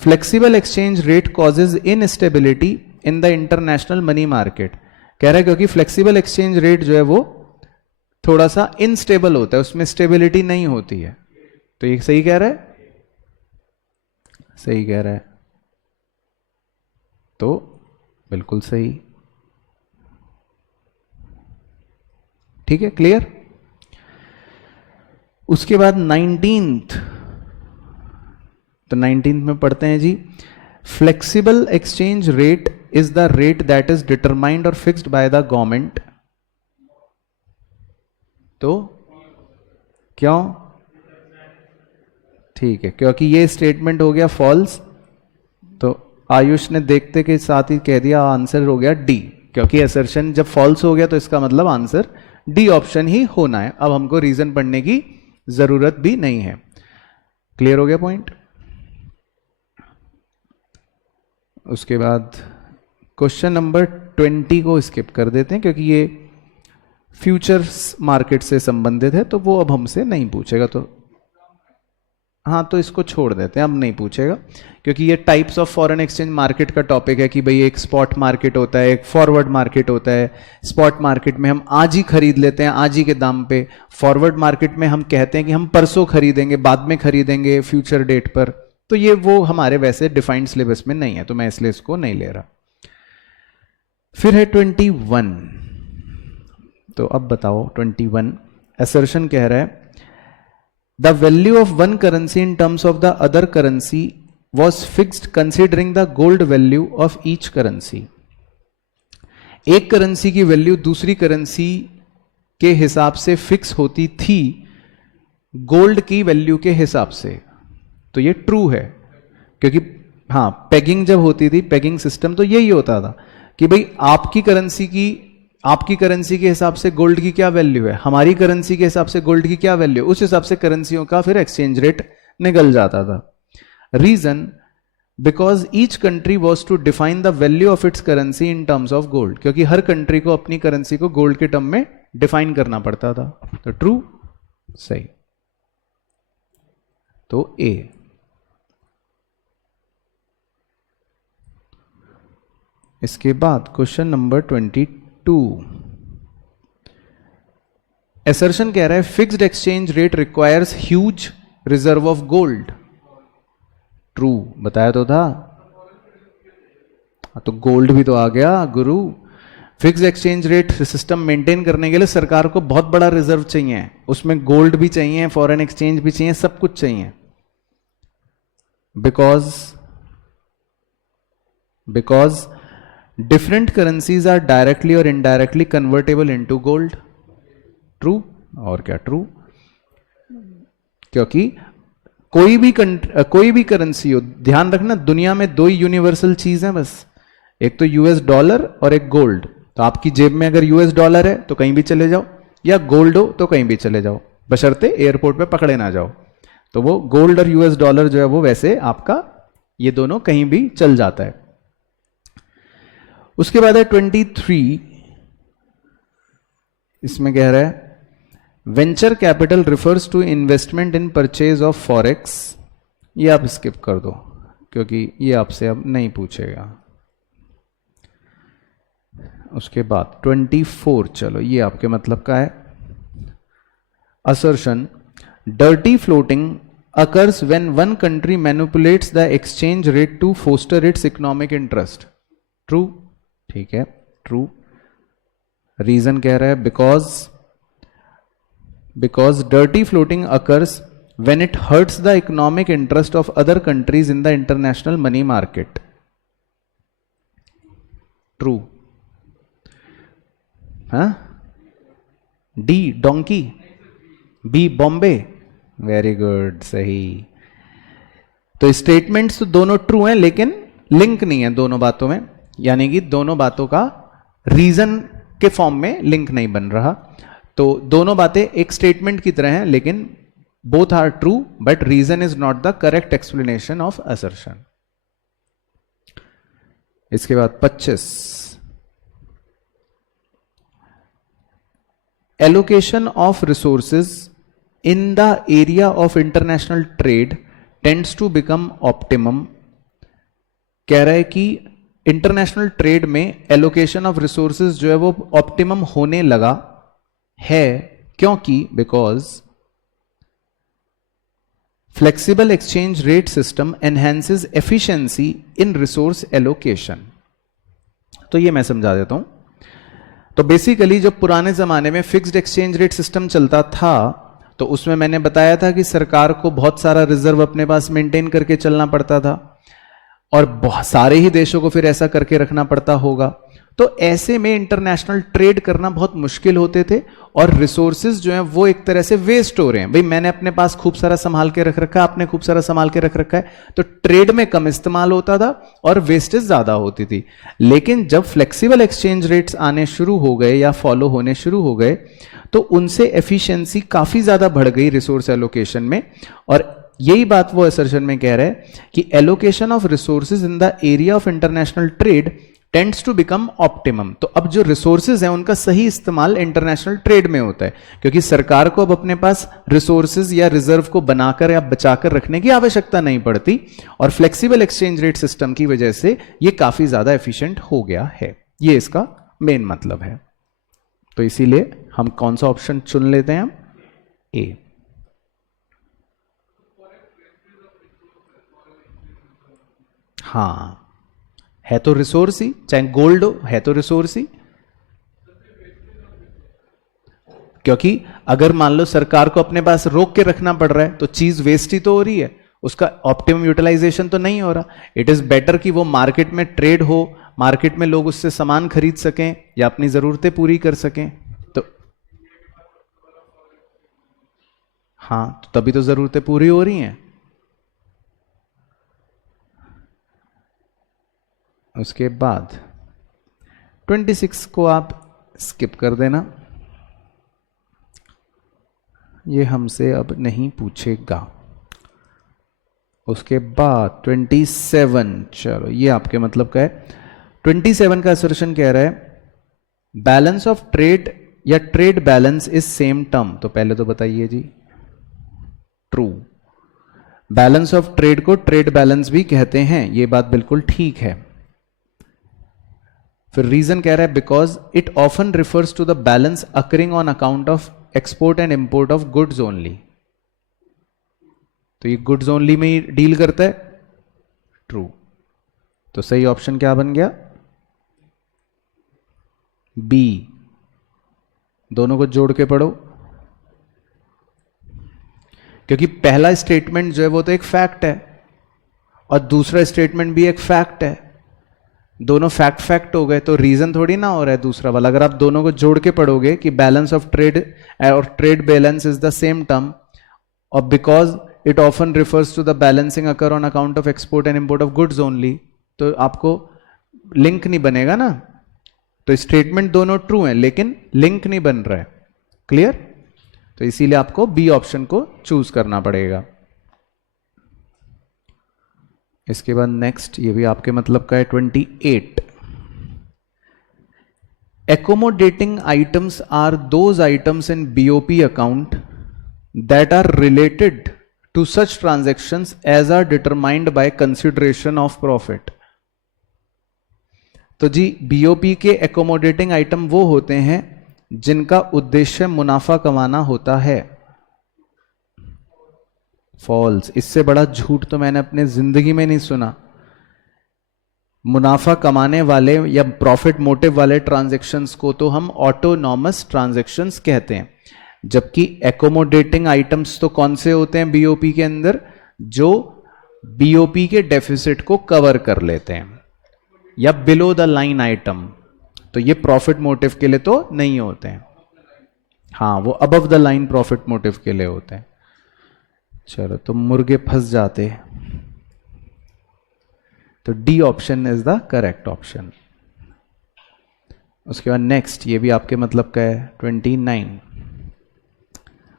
flexible exchange rate causes instability in the international money market. कह रहा है क्योंकि फ्लेक्सिबल एक्सचेंज रेट जो है वो थोड़ा सा इनस्टेबल होता है, उसमें स्टेबिलिटी नहीं होती है। तो ये सही कह रहा है, सही कह रहा है। तो बिल्कुल सही। ठीक है, क्लियर। उसके बाद 19th, तो 19th में पढ़ते हैं जी flexible exchange rate is the rate that is determined और फिक्स्ड बाय द गवर्नमेंट। तो क्यों? ठीक है, क्योंकि ये स्टेटमेंट हो गया फॉल्स, तो आयुष ने देखते के साथ ही कह दिया आंसर हो गया डी, क्योंकि असर्शन जब फॉल्स हो गया तो इसका मतलब आंसर डी ऑप्शन ही होना है। अब हमको रीजन पढ़ने की जरूरत भी नहीं है। क्लियर हो गया पॉइंट? उसके बाद क्वेश्चन नंबर 20 को स्किप कर देते हैं, क्योंकि ये फ्यूचर्स मार्केट से संबंधित है, तो वो अब हमसे नहीं पूछेगा। तो हाँ, तो इसको छोड़ देते हैं, अब नहीं पूछेगा, क्योंकि ये types of foreign exchange market का टॉपिक है कि भाई एक स्पॉट मार्केट होता है, एक फॉरवर्ड मार्केट होता है। स्पॉट मार्केट में हम आज ही खरीद लेते हैं, आज ही के दाम पे। फॉरवर्ड मार्केट में हम कहते हैं कि हम परसों खरीदेंगे, बाद में खरीदेंगे फ्यूचर डेट पर। तो ये वो हमारे वैसे डिफाइंड सिलेबस में नहीं है, तो मैं इसलिए इसको नहीं ले रहा। फिर है 21। तो अब बताओ 21 असर्शन कह रहा है The value of one currency in terms of the other currency was fixed considering the gold value of each currency. एक करेंसी की वैल्यू दूसरी करेंसी के हिसाब से फिक्स होती थी गोल्ड की वैल्यू के हिसाब से। तो ये ट्रू है, क्योंकि हाँ, पेगिंग जब होती थी, पेगिंग सिस्टम तो यही होता था कि भाई आपकी करेंसी के हिसाब से गोल्ड की क्या वैल्यू है, हमारी करेंसी के हिसाब से गोल्ड की क्या वैल्यू, उस हिसाब से करेंसियों का फिर एक्सचेंज रेट निकल जाता था। Reason because each country was to define the value of its currency in terms of gold, क्योंकि हर कंट्री को अपनी करेंसी को गोल्ड के टर्म में डिफाइन करना पड़ता था। तो ट्रू, सही। तो ए। इसके बाद क्वेश्चन नंबर 22। असर्शन कह रहा है fixed exchange rate requires huge reserve of gold. True, बताया तो था। तो गोल्ड भी तो आ गया गुरु। Fixed exchange rate system maintain करने के लिए सरकार को बहुत बड़ा रिजर्व चाहिए, उसमें गोल्ड भी चाहिए, फॉरेन एक्सचेंज भी चाहिए, सब कुछ चाहिए। Because different currencies are directly or indirectly convertible into gold. True? और क्या ट्रू? क्योंकि कोई भी करेंसी हो, ध्यान रखना दुनिया में दो ही यूनिवर्सल चीज है बस, एक तो यूएस डॉलर और एक गोल्ड। तो आपकी जेब में अगर यूएस डॉलर है तो कहीं भी चले जाओ, या गोल्ड हो तो कहीं भी चले जाओ, बशर्ते एयरपोर्ट पे पकड़े ना जाओ। तो वो गोल्ड और यूएस डॉलर जो है वो वैसे आपका, ये दोनों कहीं भी चल जाता है। उसके बाद है 23। इसमें कह रहा है venture capital refers to investment in purchase of forex. ये आप स्किप कर दो, क्योंकि ये आपसे अब नहीं पूछेगा। उसके बाद 24, चलो ये आपके मतलब का है। Assertion dirty floating occurs when one country manipulates the exchange rate to foster its economic interest. True, ठीक है, ट्रू। रीजन कह रहा है because dirty floating occurs when it hurts the economic interest of other countries in the international money market. True. हाँ, D donkey, B Bombay, very good, सही। तो statements तो दोनों ट्रू हैं, लेकिन लिंक नहीं है दोनों बातों में, यानी कि दोनों बातों का रीजन के फॉर्म में लिंक नहीं बन रहा। तो दोनों बातें एक स्टेटमेंट की तरह हैं, लेकिन both are true but reason is not the correct explanation of assertion. इसके बाद 25। Allocation of resources in the area of international trade tends to become optimum. कह रहा है कि इंटरनेशनल ट्रेड में एलोकेशन ऑफ रिसोर्सेज जो है वो ऑप्टिमम होने लगा है, क्योंकि because flexible exchange rate system enhances efficiency in resource allocation. तो ये मैं समझा देता हूं। तो बेसिकली जब पुराने जमाने में फिक्स्ड एक्सचेंज रेट सिस्टम चलता था, तो उसमें मैंने बताया था कि सरकार को बहुत सारा रिजर्व अपने पास मेंटेन करके चलना पड़ता था, और बहुत सारे ही देशों को फिर ऐसा करके रखना पड़ता होगा। तो ऐसे में इंटरनेशनल ट्रेड करना बहुत मुश्किल होते थे और रिसोर्सेज जो हैं वो एक तरह से वेस्ट हो रहे हैं। भाई मैंने अपने पास खूब सारा संभाल के रख रखा है, आपने खूब सारा संभाल के रख रखा है, तो ट्रेड में कम इस्तेमाल होता था और वेस्टेज ज्यादा होती थी। लेकिन जब फ्लेक्सिबल एक्सचेंज रेट्स आने शुरू हो गए या फॉलो होने शुरू हो गए तो उनसे एफिशिएंसी काफी ज्यादा बढ़ गई रिसोर्स एलोकेशन में। और यही बात वो असर्शन में कह रहे हैं कि allocation of resources in the area of international trade tends to become optimum. तो अब जो रिसोर्सेज हैं उनका सही इस्तेमाल इंटरनेशनल ट्रेड में होता है, क्योंकि सरकार को अब अपने पास रिसोर्सेज या रिजर्व को बनाकर या बचाकर रखने की आवश्यकता नहीं पड़ती, और फ्लेक्सिबल एक्सचेंज रेट सिस्टम की वजह से ये काफी ज्यादा एफिशिएंट हो गया है। ये इसका मेन मतलब है। तो इसीलिए हम कौन सा ऑप्शन चुन लेते हैं? हम ए। हाँ, है तो रिसोर्स ही, चाहे गोल्ड हो, है तो रिसोर्स ही। क्योंकि अगर मान लो सरकार को अपने पास रोक के रखना पड़ रहा है तो चीज वेस्ट ही तो हो रही है, उसका ऑप्टिमम यूटिलाइजेशन तो नहीं हो रहा। इट इज बेटर कि वो मार्केट में ट्रेड हो, मार्केट में लोग उससे सामान खरीद सकें या अपनी जरूरतें पूरी कर सकें। तो हाँ, तो तभी तो जरूरतें पूरी हो रही हैं। उसके बाद 26 को आप स्किप कर देना, ये हमसे अब नहीं पूछेगा। उसके बाद 27, चलो ये आपके मतलब का है। 27 का असर्शन कह रहा है बैलेंस ऑफ ट्रेड या trade balance is same term. तो पहले तो बताइए जी, ट्रू। बैलेंस ऑफ ट्रेड को ट्रेड बैलेंस भी कहते हैं, ये बात बिल्कुल ठीक है। फिर रीजन कह रहा है because it often refers to the balance occurring on account of export and import of goods only. तो ये गुड्स ओनली में ही डील करता है, ट्रू। तो सही ऑप्शन क्या बन गया? बी। दोनों को जोड़ के पढ़ो, क्योंकि पहला स्टेटमेंट जो है वो तो एक फैक्ट है और दूसरा स्टेटमेंट भी एक फैक्ट है। दोनों फैक्ट फैक्ट हो गए तो रीजन थोड़ी ना हो रहा है दूसरा वाला। अगर आप दोनों को जोड़ के पढ़ोगे कि बैलेंस ऑफ ट्रेड और trade balance is the same term और because it often refers to the balancing occur on account of export and import of goods only, तो आपको लिंक नहीं बनेगा ना। तो स्टेटमेंट दोनों ट्रू हैं लेकिन लिंक नहीं बन रहा है। क्लियर? तो इसीलिए आपको बी ऑप्शन को चूज करना पड़ेगा। इसके बाद नेक्स्ट, ये भी आपके मतलब का है 28। Accommodating items are those items in BOP account that are related to such transactions as are determined by consideration of profit। तो जी BOP के accommodating item वो होते हैं जिनका उद्देश्य मुनाफा कमाना होता है। फॉल्स। इससे बड़ा झूठ तो मैंने अपने जिंदगी में नहीं सुना। मुनाफा कमाने वाले या प्रॉफिट मोटिव वाले ट्रांजैक्शंस को तो हम ऑटोनॉमस ट्रांजैक्शंस कहते हैं, जबकि एकोमोडेटिंग आइटम्स तो कौन से होते हैं बीओपी के अंदर? जो बीओपी के डेफिसिट को कवर कर लेते हैं या बिलो द लाइन आइटम। तो ये प्रॉफिट मोटिव के लिए तो नहीं होते हैं, हाँ वो above the line profit motive के लिए होते हैं। चलो, तो मुर्गे फंस जाते, तो D option is the correct option. उसके बाद नेक्स्ट, ये भी आपके मतलब का है 29।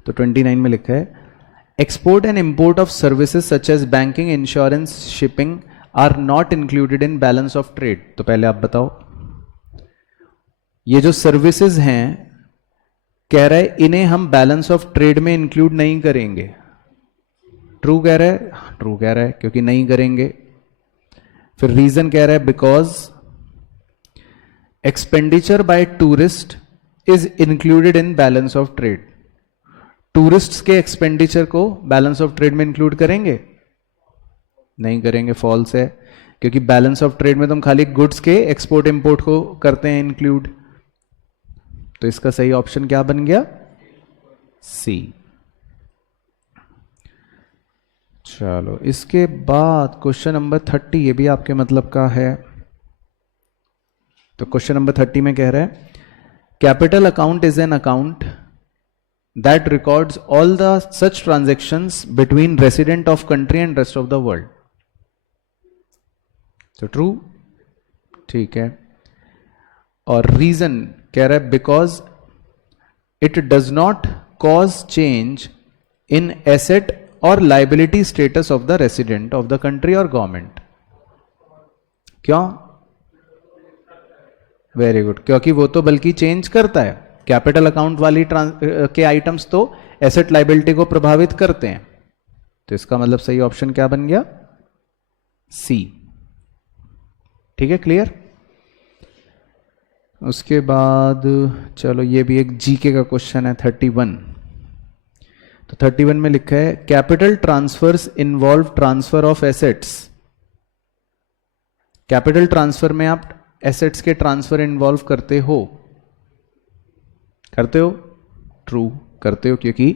तो 29 में लिखा है export and import of services such as banking, insurance, shipping are not included in balance of trade. तो पहले आप बताओ, ये जो सर्विसेज हैं कह रहा है इन्हें हम बैलेंस ऑफ ट्रेड में इंक्लूड नहीं करेंगे। ट्रू कह रहा है? ट्रू कह रहा है क्योंकि नहीं करेंगे। फिर रीजन कह रहा है because expenditure bye tourist is included in balance of trade. Tourist के एक्सपेंडिचर को बैलेंस ऑफ ट्रेड में इंक्लूड करेंगे? नहीं करेंगे, फॉल्स है, क्योंकि बैलेंस ऑफ ट्रेड में तो हम खाली गुड्स के एक्सपोर्ट इंपोर्ट को करते हैं इंक्लूड। तो इसका सही ऑप्शन क्या बन गया? सी। चलो, इसके बाद क्वेश्चन नंबर 30, ये भी आपके मतलब का है। तो क्वेश्चन नंबर 30 में कह रहा है capital account is an account that records all the such transactions between resident of country and rest of the world. तो ट्रू, ठीक है। और रीजन कह रहा है because it does not cause change in asset और liability status of the resident of the country और government. क्यों? वेरी गुड, क्योंकि वो तो बल्कि चेंज करता है। कैपिटल अकाउंट वाली के आइटम्स तो एसेट लाइबिलिटी को प्रभावित करते हैं। तो इसका मतलब सही ऑप्शन क्या बन गया? सी। ठीक है, क्लियर। उसके बाद चलो ये भी एक जीके का क्वेश्चन है 31। तो 31 में लिखा है capital transfers involve transfer of assets. Capital transfer में आप एसेट्स के ट्रांसफर इन्वॉल्व करते हो? ट्रू करते हो, क्योंकि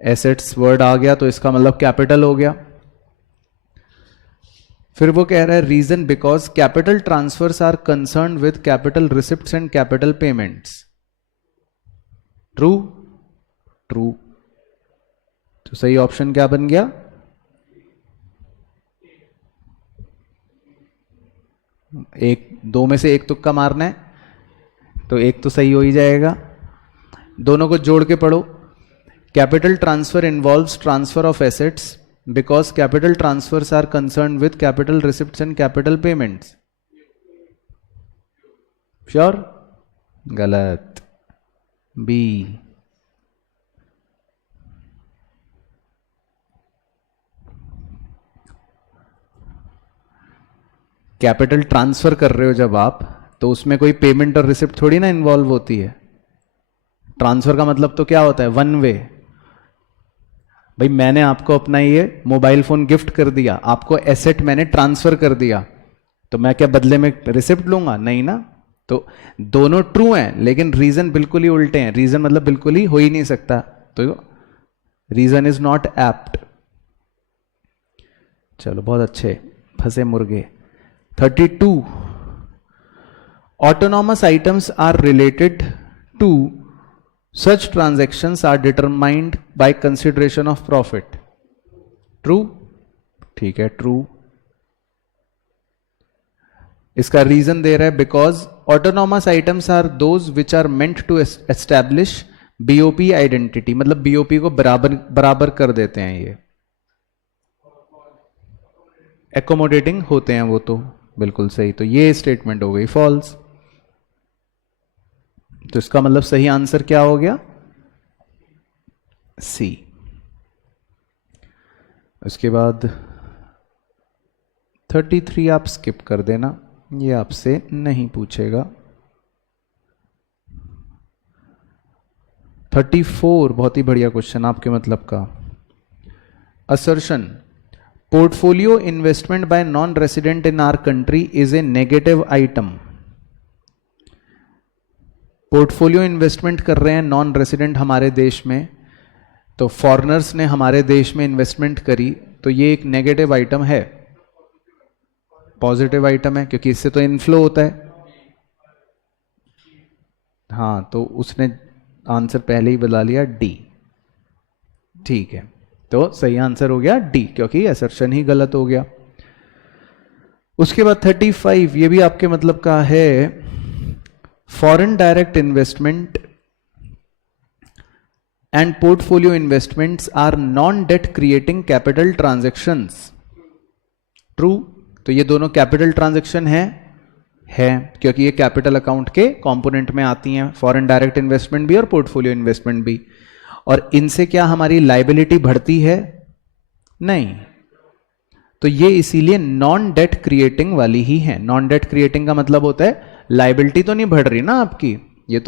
एसेट्स वर्ड आ गया तो इसका मतलब कैपिटल हो गया। फिर वो कह रहा है reason because capital transfers are concern with capital receipts and capital payments. True. तो सही ऑप्शन क्या बन गया? दो में से एक तुक्का मारना है, तो एक तो सही हो ही जाएगा। दोनों को जोड़ के पढ़ो। Capital transfer involves transfer of assets because capital transfers are concern with capital receipts and capital payments. Sure? गलत। बी। कैपिटल ट्रांसफर कर रहे हो जब आप, तो उसमें कोई पेमेंट और रिसिप्ट थोड़ी ना इन्वॉल्व होती है। ट्रांसफर का मतलब तो क्या होता है? One way. भाई मैंने आपको अपना ये मोबाइल फोन गिफ्ट कर दिया, आपको एसेट मैंने ट्रांसफर कर दिया, तो मैं क्या बदले में रिसिप्ट लूंगा? नहीं ना। तो दोनों ट्रू हैं, लेकिन रीजन बिल्कुल ही उल्टे हैं। रीजन मतलब बिल्कुल ही हो ही नहीं सकता, तो रीजन इज नॉट एप्ट। चलो बहुत अच्छे, फंसे मुर्गे। 32 autonomous items are related to such transactions are determined by consideration of profit। True, ठीक है, ट्रू। इसका रीजन दे रहा है because autonomous items are those which are meant to establish BOP identity. मतलब बीओपी को बराबर कर देते हैं, ये एकोमोडेटिंग होते हैं वो तो। बिल्कुल सही। तो ये स्टेटमेंट हो गई फॉल्स। तो इसका मतलब सही आंसर क्या हो गया? सी। उसके बाद 33 आप स्किप कर देना, ये आपसे नहीं पूछेगा। 34 बहुत ही बढ़िया क्वेश्चन आपके मतलब का। Assertion portfolio investment by non resident in our country is a negative item. Portfolio investment कर रहे हैं नॉन रेसिडेंट हमारे देश में, तो फॉरेनर्स ने हमारे देश में इन्वेस्टमेंट करी, तो ये एक नेगेटिव आइटम है? पॉजिटिव आइटम है, क्योंकि इससे तो इनफ्लो होता है। हाँ, तो उसने आंसर पहले ही बता लिया, डी। ठीक है, तो सही आंसर हो गया डी, क्योंकि असर्शन ही गलत हो गया। उसके बाद 35 ये भी आपके मतलब का है। Foreign direct investment and portfolio investments are non debt creating capital transactions. True. तो ये दोनों कैपिटल ट्रांजैक्शन है, क्योंकि ये कैपिटल अकाउंट के कंपोनेंट में आती हैं, फॉरेन डायरेक्ट इन्वेस्टमेंट भी और पोर्टफोलियो इन्वेस्टमेंट भी। और इनसे क्या हमारी लाइबिलिटी बढ़ती है? नहीं। तो ये इसीलिए नॉन डेट क्रिएटिंग वाली ही है। नॉन डेट क्रिएटिंग का मतलब होता है लाइबिलिटी तो नहीं बढ़ रही ना आपकी, ये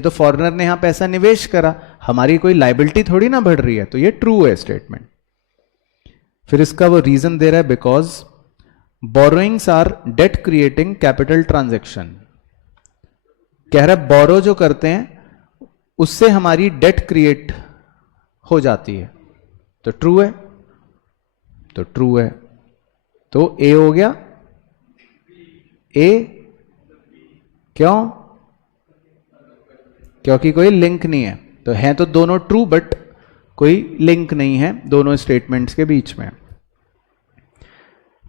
तो फॉरेनर ने यहां पैसा निवेश करा, हमारी कोई लाइबिलिटी थोड़ी ना बढ़ रही है। तो ये ट्रू है स्टेटमेंट। फिर इसका वो रीजन दे रहा है because borrowings are debt creating capital transaction. कह रहा है बोरो जो करते हैं उससे हमारी डेट क्रिएट हो जाती है, तो ट्रू है। तो ए हो गया। ए क्यों? क्योंकि कोई लिंक नहीं है। तो हैं तो दोनों ट्रू, बट कोई लिंक नहीं है दोनों स्टेटमेंट्स के बीच में।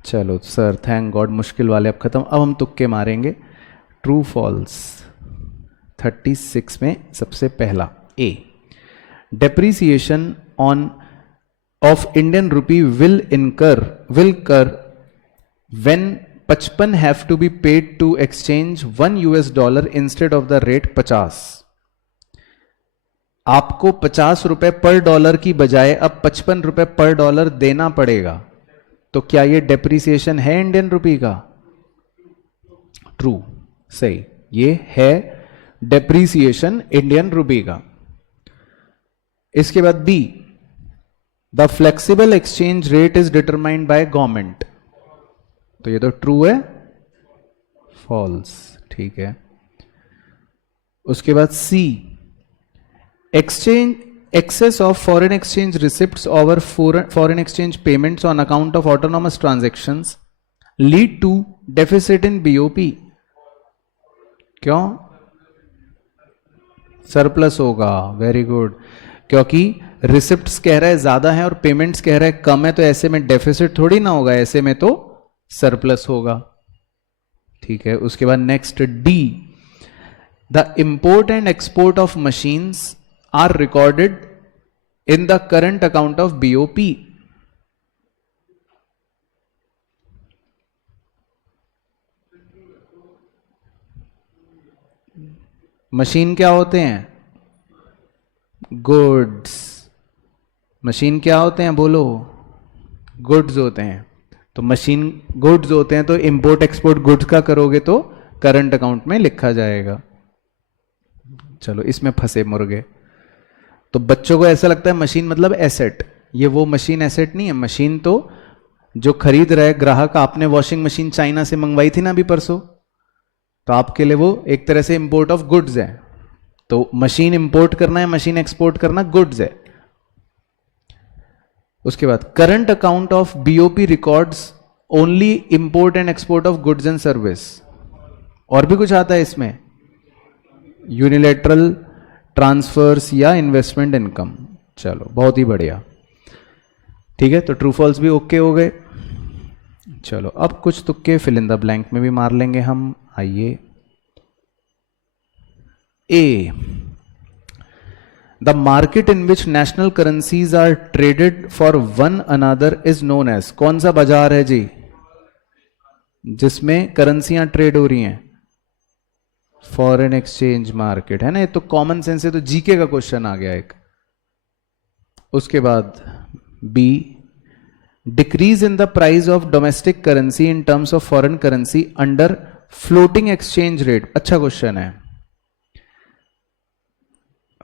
चलो सर, थैंक गॉड मुश्किल वाले अब खत्म। अब हम तुक्के मारेंगे। ट्रू फॉल्स 36 में सबसे पहला A, depreciation on of Indian rupee will कर when 55 have to be paid to exchange $1 instead of the rate 50। आपको 50 रुपए पर डॉलर की बजाय अब 55 रुपए पर डॉलर देना पड़ेगा। तो क्या ये डेप्रीसिएशन है इंडियन रुपी का? ट्रू, सही, ये है डेप्रीसिएशन इंडियन रुपी का। इसके बाद B, the flexible exchange rate is determined by government. तो ये तो ट्रू है, फॉल्स, ठीक है। उसके बाद सी, excess of foreign exchange receipts over foreign exchange payments on account of autonomous transactions lead to deficit in BOP। क्यों? सरप्लस होगा, वेरी गुड। क्योंकि रिसिप्ट्स कह रहा है ज्यादा है और पेमेंट्स कह रहा है कम है, तो ऐसे में डेफिसिट थोड़ी ना होगा, ऐसे में तो सरप्लस होगा, ठीक है। उसके बाद next D, the import and export of machines are recorded in the current account of BOP। Machine क्या होते हैं? गुड्स। मशीन क्या होते हैं बोलो? गुड्स होते हैं। तो मशीन गुड्स होते हैं, तो इंपोर्ट एक्सपोर्ट गुड्स का करोगे तो करंट अकाउंट में लिखा जाएगा। चलो, इसमें फंसे मुर्गे। तो बच्चों को ऐसा लगता है मशीन मतलब एसेट। ये वो मशीन एसेट नहीं है। मशीन तो जो खरीद रहा है ग्राहक, आपने वॉशिंग मशीन चाइना से मंगवाई थी ना अभी परसों, तो आपके लिए वो एक तरह से इंपोर्ट ऑफ गुड्स है। तो मशीन इंपोर्ट करना है, मशीन एक्सपोर्ट करना गुड्स है। उसके बाद current account of BOP records only import and export of goods and service. और भी कुछ आता है इसमें, यूनिलेटरल ट्रांसफर्स या इन्वेस्टमेंट इनकम। चलो, बहुत ही बढ़िया, ठीक है। तो ट्रू फॉल्स भी ओके हो गए। चलो, अब कुछ तुक्के फिल इन द ब्लैंक में भी मार लेंगे हम। आइए, A, the market in which national currencies are traded for one another is known as. कौन सा बाजार है जी जिसमें करेंसियां ट्रेड हो रही हैं? फॉरेन एक्सचेंज मार्केट है ना। ये तो कॉमन सेंस है, तो जीके का क्वेश्चन आ गया एक। उसके बाद B, decrease in the price of domestic currency in terms of foreign currency under floating exchange rate. अच्छा क्वेश्चन है।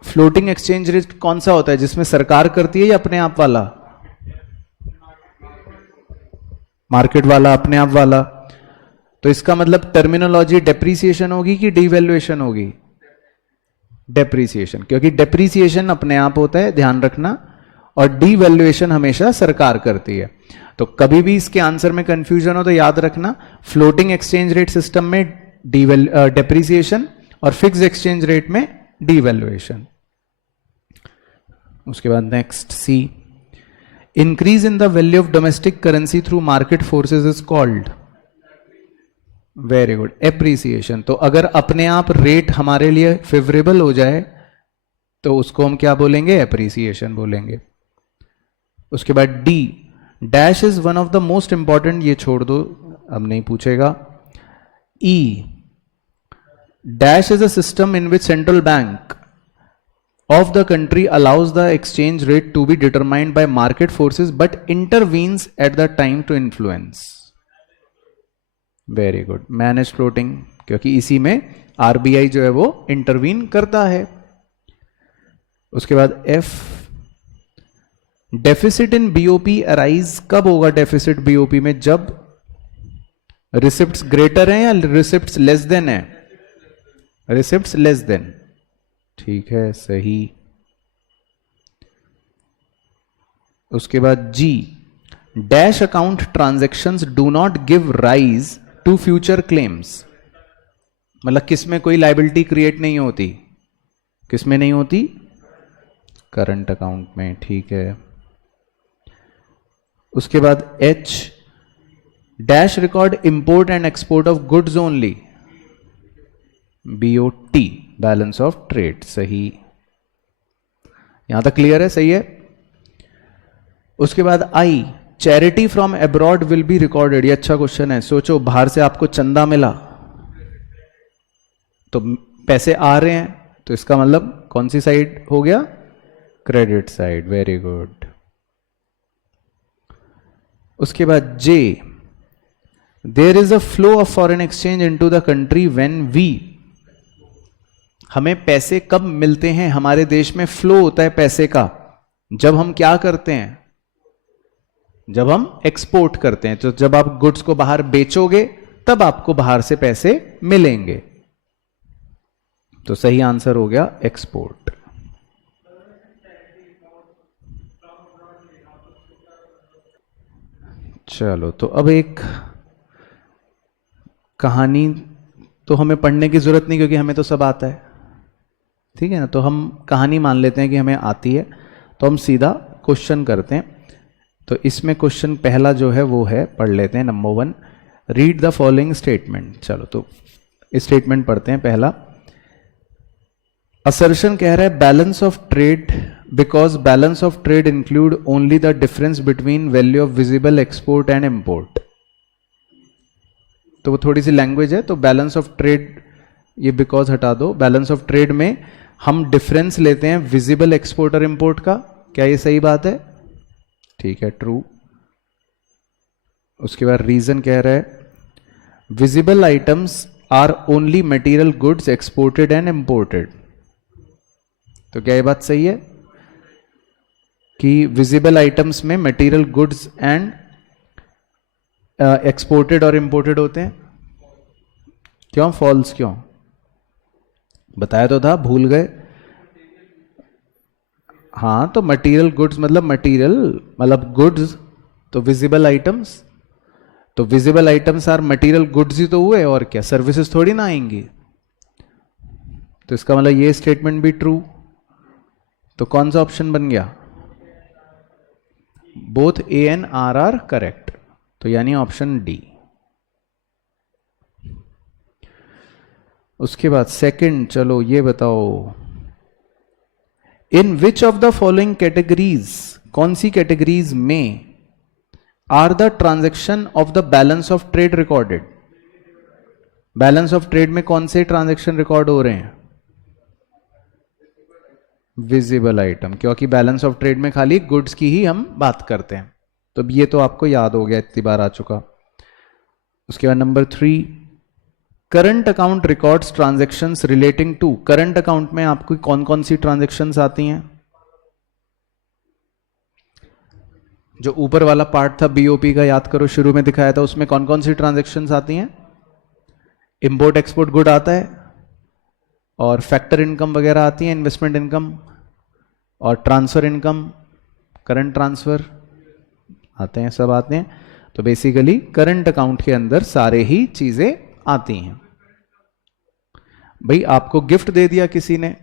फ्लोटिंग एक्सचेंज रेट कौन सा होता है, जिसमें सरकार करती है या अपने आप वाला? मार्केट वाला, अपने आप वाला। तो इसका मतलब टर्मिनोलॉजी डेप्रीसिएशन होगी कि डिवैल्यूएशन होगी? डेप्रीसिएशन, क्योंकि डेप्रीसिएशन अपने आप होता है, ध्यान रखना, और डिवैल्यूएशन हमेशा सरकार करती है। तो कभी भी इसके आंसर में कंफ्यूजन हो तो याद रखना, फ्लोटिंग एक्सचेंज रेट सिस्टम में डेप्रीसिएशन और फिक्स एक्सचेंज रेट में डिवैल्यूएशन। उसके बाद next C, increase in the value of domestic currency through market forces is called. Very good, appreciation. तो अगर अपने आप रेट हमारे लिए फेवरेबल हो जाए तो उसको हम क्या बोलेंगे? एप्रिसिएशन बोलेंगे। उसके बाद D, dash is one of the most important, ये छोड़ दो, अब नहीं पूछेगा। E, dash is a system in which central bank of the country allows the exchange rate to be determined by market forces but intervenes at the time to influence। Very good, manage floating, क्योंकि इसी में RBI जो है वो intervene करता है। उसके बाद F, deficit in BOP arise कब होगा? डेफिसिट BOP में जब रिसिप्ट्स ग्रेटर हैं या रिसिप्ट्स लेस देन है? रिसिप्ट्स लेस देन, ठीक है, सही। उसके बाद G, dash account transactions do not give rise to future claims. मतलब किस में कोई लाइबिलिटी क्रिएट नहीं होती, किस में नहीं होती, करंट अकाउंट में, ठीक है। उसके बाद H, dash record import and export of goods only, BOT, balance of trade, सही। यहां तक क्लियर है, सही है। उसके बाद I, charity from abroad will be recorded, ये अच्छा क्वेश्चन है। सोचो बाहर से आपको चंदा मिला तो पैसे आ रहे हैं, तो इसका मतलब कौन सी साइड हो गया, क्रेडिट साइड, वेरी गुड। उसके बाद J, there is a flow of foreign exchange into the country when we, हमें पैसे कब मिलते हैं, हमारे देश में फ्लो होता है पैसे का जब हम क्या करते हैं, जब हम एक्सपोर्ट करते हैं। तो जब आप गुड्स को बाहर बेचोगे तब आपको बाहर से पैसे मिलेंगे। तो सही आंसर हो गया एक्सपोर्ट। चलो, तो अब एक कहानी तो हमें पढ़ने की जरूरत नहीं क्योंकि हमें तो सब आता है, ठीक है ना। तो हम कहानी मान लेते हैं कि हमें आती है, तो हम सीधा क्वेश्चन करते हैं। तो इसमें क्वेश्चन पहला जो है वो है, पढ़ लेते हैं, number 1, read the following statement. चलो, तो स्टेटमेंट पढ़ते हैं। पहला असर्शन कह रहा है balance of trade, because balance of trade include only the difference between value of visible export and import. तो वो थोड़ी सी लैंग्वेज है, तो बैलेंस ऑफ ट्रेड ये बिकॉज हटा दो। बैलेंस ऑफ ट्रेड में हम डिफरेंस लेते हैं विजिबल एक्सपोर्ट और इंपोर्ट का, क्या ये सही बात है, ठीक है, ट्रू। उसके बाद रीजन कह रहा है visible items are only material goods exported and imported. तो क्या ये बात सही है कि विजिबल आइटम्स में मटेरियल गुड्स एंड एक्सपोर्टेड और इंपोर्टेड होते हैं? क्यों फॉल्स, क्यों बताया तो था, भूल गए। हाँ, तो मटेरियल गुड्स मतलब मटेरियल मतलब गुड्स, तो विजिबल आइटम्स, तो visible items are material goods ही तो हुए, और क्या सर्विसेज थोड़ी ना आएंगी। तो इसका मतलब ये स्टेटमेंट भी ट्रू। तो कौन सा ऑप्शन बन गया, both A and R are correct, तो यानी ऑप्शन डी। उसके बाद सेकंड, चलो ये बताओ, in which of the following categories, कौन सी कैटेगरीज में are the transaction of the balance of trade recorded, balance of trade में कौन से ट्रांजेक्शन रिकॉर्ड हो रहे हैं, विजिबल आइटम, क्योंकि बैलेंस ऑफ ट्रेड में खाली गुड्स की ही हम बात करते हैं। तो ये तो आपको याद हो गया, इतनी बार आ चुका। उसके बाद number 3, current account records transactions relating to, current account में आपको कौन कौन सी ट्रांजैक्शंस आती हैं? जो ऊपर वाला पार्ट था बीओपी का, याद करो, शुरू में दिखाया था, उसमें कौन कौन सी ट्रांजैक्शंस आती हैं? इंपोर्ट एक्सपोर्ट गुड आता है, और फैक्टर इनकम वगैरह आती है, इन्वेस्टमेंट इनकम, और ट्रांसफर इनकम, करंट ट्रांसफर आते हैं, सब आते हैं। तो बेसिकली करंट अकाउंट के अंदर सारे ही चीजें आती हैं। भाई आपको गिफ्ट दे दिया किसी ने,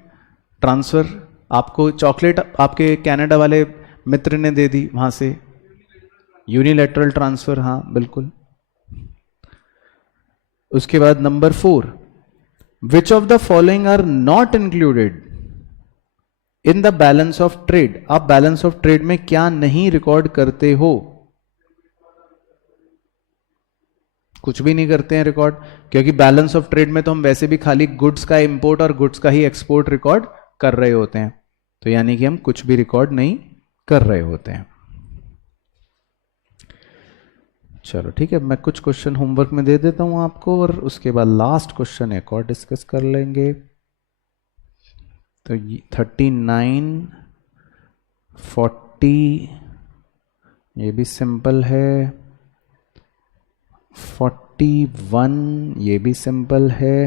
ट्रांसफर, आपको चॉकलेट आपके कनाडा वाले मित्र ने दे दी, वहां से यूनिलैटरल ट्रांसफर, हाँ बिल्कुल। उसके बाद number 4, which of the following are not included in the balance of trade, आप बैलेंस ऑफ ट्रेड में क्या नहीं रिकॉर्ड करते हो? कुछ भी नहीं करते हैं रिकॉर्ड, क्योंकि बैलेंस ऑफ ट्रेड में तो हम वैसे भी खाली गुड्स का इंपोर्ट और गुड्स का ही एक्सपोर्ट रिकॉर्ड कर रहे होते हैं, तो यानी कि हम कुछ भी रिकॉर्ड नहीं कर रहे होते हैं। चलो ठीक है, मैं कुछ क्वेश्चन होमवर्क में दे देता हूं आपको, और उसके बाद लास्ट क्वेश्चन एक और डिस्कस कर लेंगे। तो 39, 40 ये भी सिंपल है, 41 ये भी सिंपल है,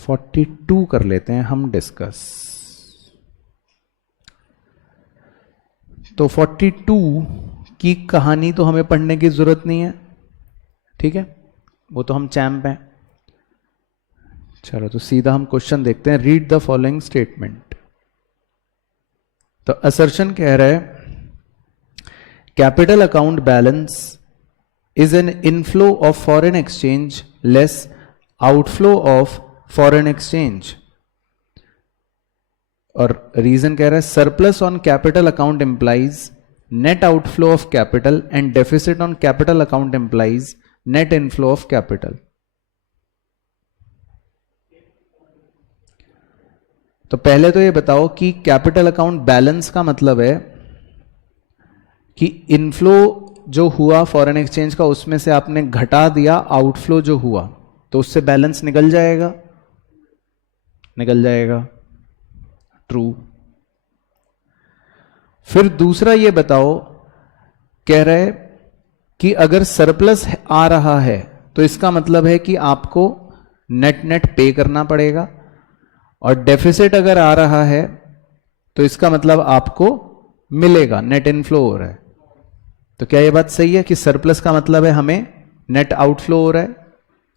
42 कर लेते हैं हम डिस्कस। तो 42 की कहानी तो हमें पढ़ने की जरूरत नहीं है, ठीक है, वो तो हम चैंप हैं। चलो तो सीधा हम क्वेश्चन देखते हैं. Read the following statement. तो असर्शन कह रहा है capital account balance is an inflow of foreign exchange less outflow of foreign exchange. और रीजन कह रहा है surplus on capital account implies net outflow of capital and deficit on capital account implies net inflow of capital. तो पहले तो ये बताओ कि कैपिटल अकाउंट बैलेंस का मतलब है कि इनफ्लो जो हुआ फॉरेन एक्सचेंज का उसमें से आपने घटा दिया आउटफ्लो जो हुआ, तो उससे बैलेंस निकल जाएगा. निकल जाएगा. ट्रू. फिर दूसरा ये बताओ, कह रहे कि अगर सरप्लस आ रहा है तो इसका मतलब है कि आपको नेट नेट पे करना पड़ेगा, और डेफिसिट अगर आ रहा है तो इसका मतलब आपको मिलेगा, नेट इनफ्लो हो रहा है. तो क्या ये बात सही है कि सरप्लस का मतलब है हमें नेट आउटफ्लो हो रहा है?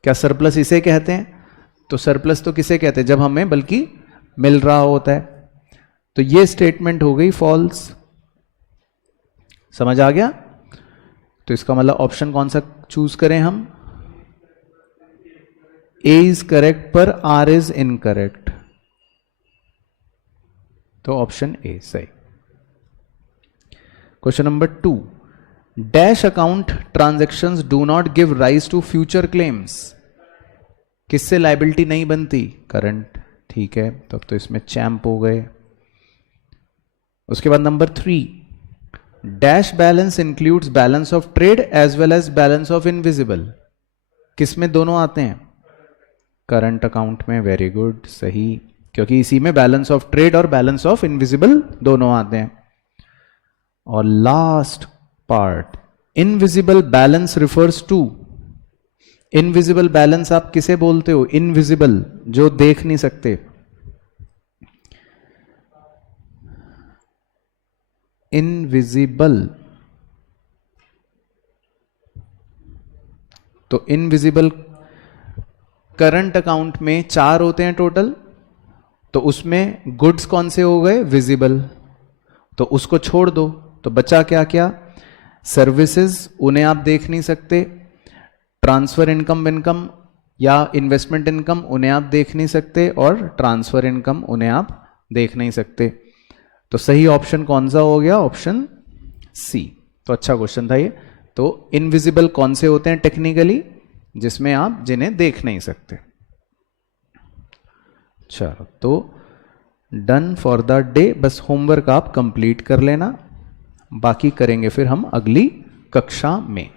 क्या सरप्लस इसे कहते हैं? तो सरप्लस तो किसे कहते हैं? जब हमें बल्कि मिल रहा होता है. तो ये स्टेटमेंट हो गई फॉल्स. समझ आ गया? तो इसका मतलब ऑप्शन कौन सा चूज करें हम? ए इज करेक्ट पर आर इज इनकरेक्ट. तो ऑप्शन ए सही. Question number 2. Dash account transactions do not give rise to future claims. किससे लायबिलिटी नहीं बनती? करंट. ठीक है, तब तो इसमें चैंप हो गए. उसके बाद number 3. Dash balance includes balance of trade as well as balance of invisible. किसमें दोनों आते हैं? करंट अकाउंट में. वेरी गुड, सही, क्योंकि इसी में बैलेंस ऑफ ट्रेड और बैलेंस ऑफ इनविजिबल दोनों आते हैं. और last part, invisible balance refers to. Invisible balance आप किसे बोलते हो? इनविजिबल, जो देख नहीं सकते. इनविजिबल. तो इनविजिबल करंट अकाउंट में 4 होते हैं टोटल. तो उसमें गुड्स कौन से हो गए? विजिबल. तो उसको छोड़ दो, तो बचा क्या क्या? सर्विसेज, उन्हें आप देख नहीं सकते. ट्रांसफर इनकम या इन्वेस्टमेंट इनकम, उन्हें आप देख नहीं सकते. और ट्रांसफर इनकम, उन्हें आप देख नहीं सकते. तो सही ऑप्शन कौन सा हो गया? Option C. तो अच्छा क्वेश्चन था ये. तो इनविजिबल कौन से होते हैं टेक्निकली? जिसमें आप जिन्हें देख नहीं सकते. चलो, तो डन फॉर द डे. बस होमवर्क आप कंप्लीट कर लेना, बाकी करेंगे फिर हम अगली कक्षा में.